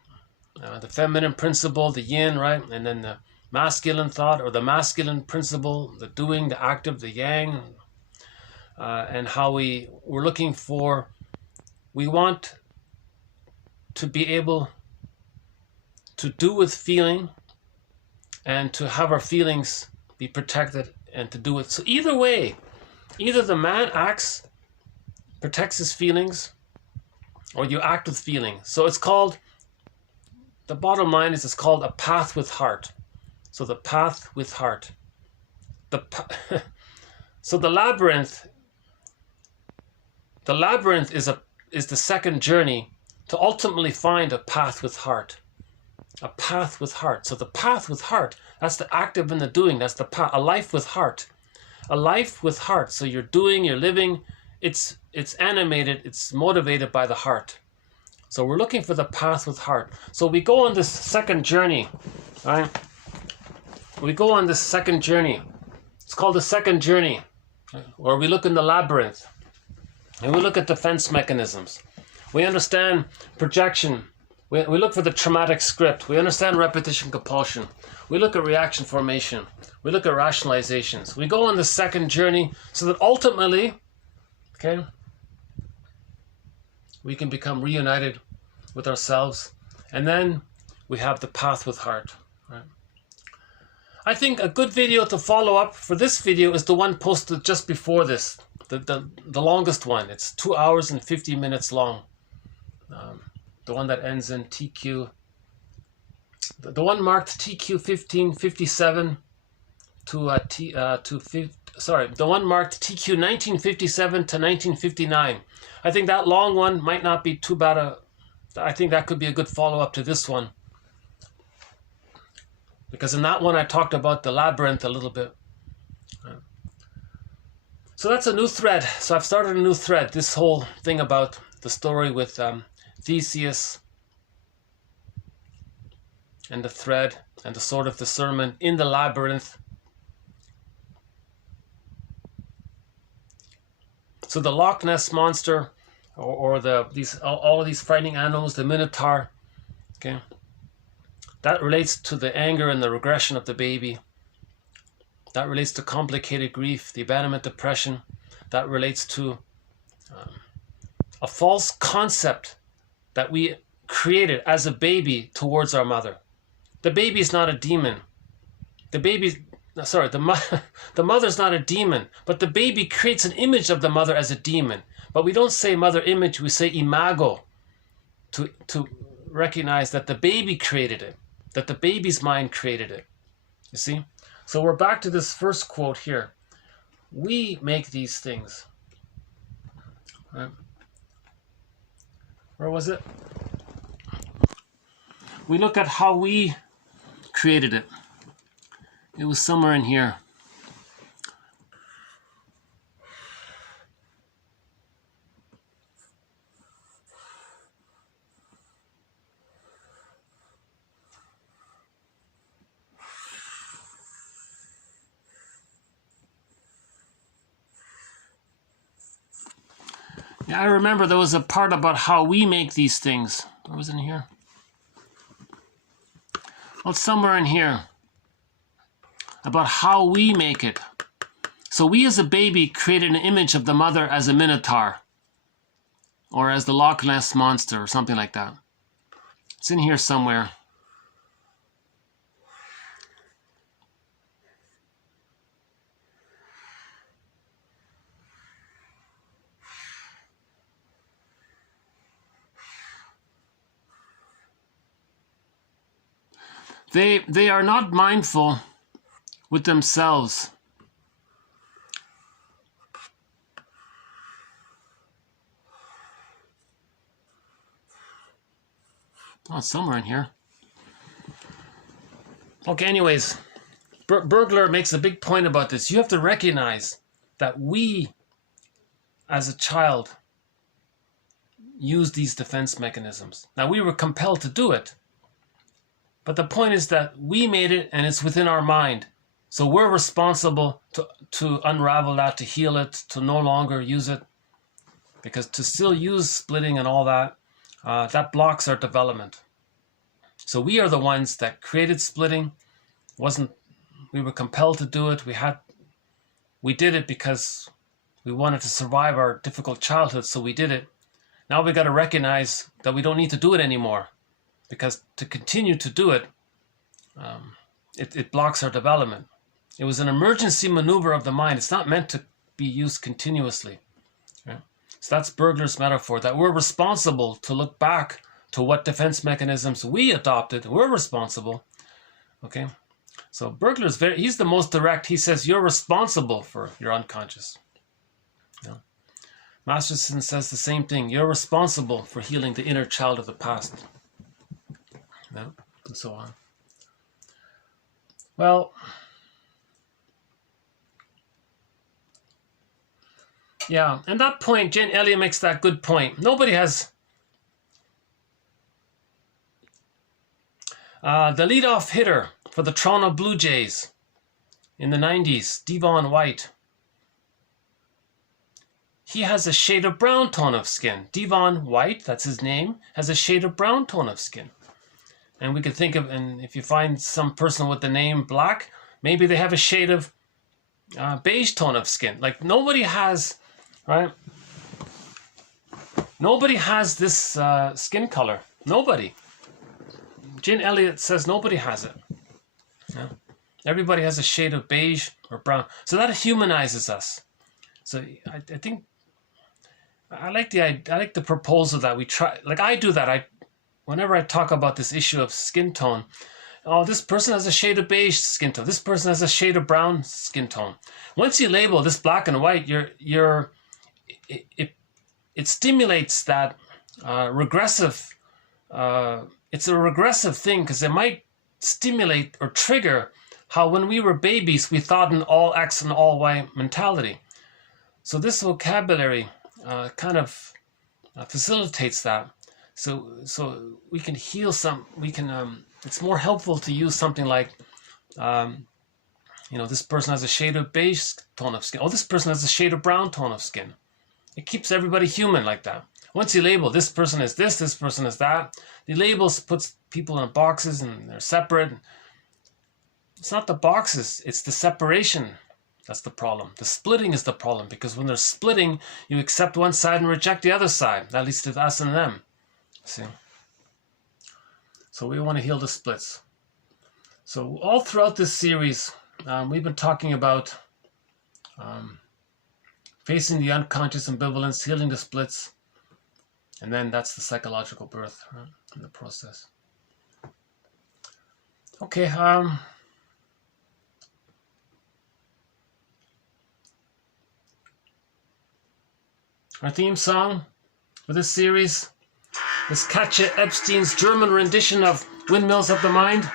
the feminine principle, the yin, right? And then the masculine thought, or the masculine principle, the doing, the active, the yang, and how we're looking for, we want to be able to do with feeling and to have our feelings be protected and to do it. So either way, either the man protects his feelings, or you act with feeling. So it's called, the bottom line is it's called a path with heart. So the path with heart. So the labyrinth is the second journey to ultimately find a path with heart. A path with heart. So the path with heart, that's the active and the doing. That's the path. A life with heart. A life with heart. So you're doing, you're living. It's animated, it's motivated by the heart. So we're looking for the path with heart. So we go on this second journey, right? We go on this second journey. It's called the second journey, where we look in the labyrinth and we look at defense mechanisms. We understand projection. We look for the traumatic script. We understand repetition compulsion. We look at reaction formation. We look at rationalizations. We go on the second journey so that ultimately, okay, we can become reunited with ourselves, and then we have the path with heart. Right? I think a good video to follow up for this video is the one posted just before this, the longest one. It's 2 hours and 50 minutes long. The one that ends in TQ. The one marked TQ 1557 the one marked TQ 1957 to 1959. I think that long one might not be too bad I think that could be a good follow-up to this one. Because in that one I talked about the labyrinth a little bit. So that's a new thread. So I've started a new thread. This whole thing about the story with Theseus and the thread and the sword of discernment in the labyrinth. So the Loch Ness monster, or all of these frightening animals, the Minotaur, okay, that relates to the anger and the regression of the baby. That relates to complicated grief, the abandonment depression. That relates to a false concept that we created as a baby towards our mother. The baby is not a demon. The mother's not a demon, but the baby creates an image of the mother as a demon. But we don't say mother image, we say imago, to recognize that the baby created it, that the baby's mind created it. You see? So we're back to this first quote here. We make these things. Right. Where was it? We look at how we created it. It was somewhere in here. Yeah, I remember there was a part about how we make these things. Where was it in here? Well, it's somewhere in here. About how we make it. So we as a baby created an image of the mother as a minotaur. Or as the Loch Ness monster or something like that. It's in here somewhere. They are not mindful with themselves. Oh, it's somewhere in here. Okay, anyways, Burglar makes a big point about this. You have to recognize that we, as a child, use these defense mechanisms. Now, we were compelled to do it. But the point is that we made it and it's within our mind. So we're responsible to unravel that, to heal it, to no longer use it. Because to still use splitting and all that, that blocks our development. So we are the ones that created splitting. We were compelled to do it. We did it because we wanted to survive our difficult childhood, so we did it. Now we got to recognize that we don't need to do it anymore. Because to continue to do it, it blocks our development. It was an emergency maneuver of the mind. It's not meant to be used continuously. Right? So that's Burglar's metaphor, that we're responsible to look back to what defense mechanisms we adopted. We're responsible. Okay? So Burglar's he's the most direct. He says you're responsible for your unconscious. Yeah. Masterson says the same thing. You're responsible for healing the inner child of the past. Yeah, and so on. Well, yeah, and that point, Jane Elliott makes that good point. Nobody has... the leadoff hitter for the Toronto Blue Jays in the 90s, Devon White. He has a shade of brown tone of skin. Devon White, that's his name, has a shade of brown tone of skin. And we could think of, and if you find some person with the name Black, maybe they have a shade of beige tone of skin. Like nobody has, right? Nobody has this skin color. Nobody. Jane Elliott says nobody has it. Yeah. Everybody has a shade of beige or brown. So that humanizes us. So I think I like the proposal that we try. Like I do that. Whenever I talk about this issue of skin tone, oh, this person has a shade of beige skin tone. This person has a shade of brown skin tone. Once you label this black and white, it stimulates that regressive it's a regressive thing because it might stimulate or trigger how when we were babies we thought in all X and all Y mentality. So this vocabulary kind of facilitates that. So we can heal some. We can. It's more helpful to use something like, this person has a shade of beige tone of skin. Oh, this person has a shade of brown tone of skin. It keeps everybody human like that. Once you label this person is this person is that, the labels puts people in boxes and they're separate. It's not the boxes, it's the separation that's the problem. The splitting is the problem, because when they're splitting, you accept one side and reject the other side. That leads to us and them. See? So we want to heal the splits. So all throughout this series, we've been talking about facing the unconscious ambivalence, healing the splits, and then that's the psychological birth, right, in the process. Okay, our theme song for this series is Katja Epstein's German rendition of Windmills of the Mind.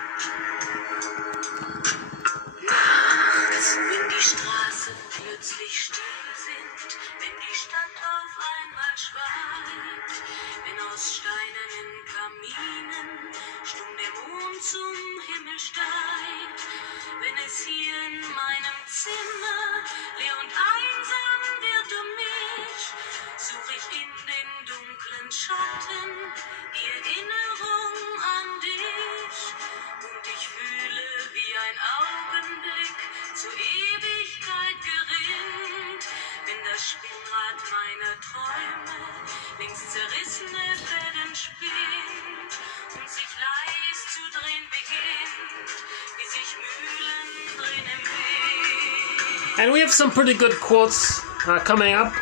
And we have some pretty good quotes coming up.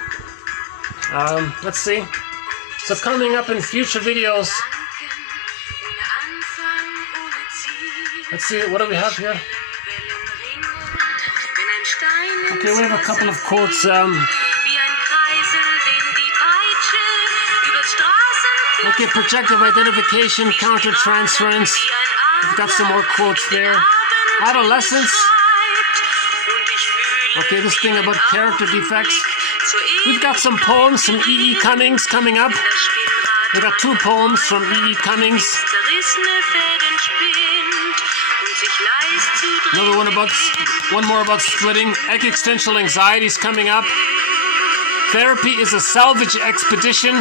Let's see. So coming up in future videos. Let's see, what do we have here? Okay, we have a couple of quotes. Okay, projective identification, countertransference. We've got some more quotes there. Adolescence. Okay, this thing about character defects. We've got some poems from E.E. Cummings coming up. We've got two poems from E.E. Cummings. Another one more about splitting. Existential anxiety is coming up. Therapy is a salvage expedition.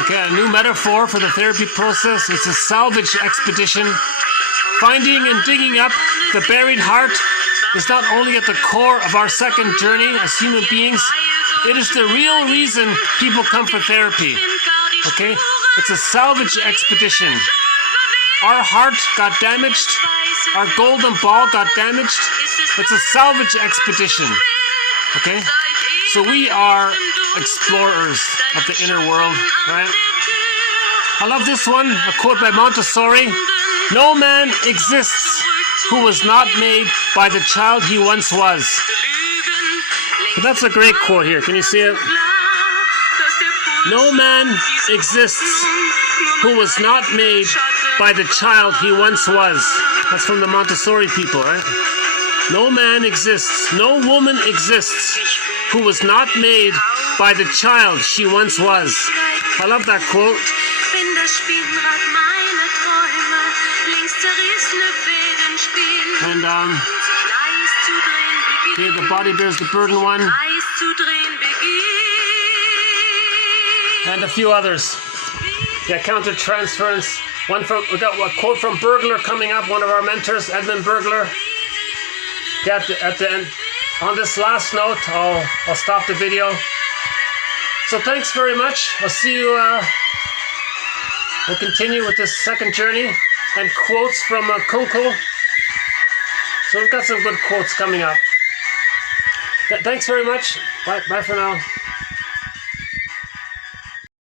Okay, a new metaphor for the therapy process. It's a salvage expedition. Finding and digging up the buried heart is not only at the core of our second journey as human beings, it is the real reason people come for therapy. Okay? It's a salvage expedition. Our heart got damaged. Our golden ball got damaged. It's a salvage expedition. Okay? So we are explorers of the inner world, right? I love this one, a quote by Montessori. No man exists who was not made by the child he once was. But that's a great quote here. Can you see it? No man exists who was not made by the child he once was. That's from the Montessori people, right? No man exists, no woman exists who was not made by the child she once was. I love that quote. And okay, the body bears the burden one. And a few others. Yeah, countertransference. We got a quote from Burglar coming up, one of our mentors, Edmund Burglar. Okay, at the end, on this last note, I'll stop the video. So thanks very much. I'll see you. We'll continue with this second journey and quotes from Kunkel. So we've got some good quotes coming up. Thanks very much. Bye for now.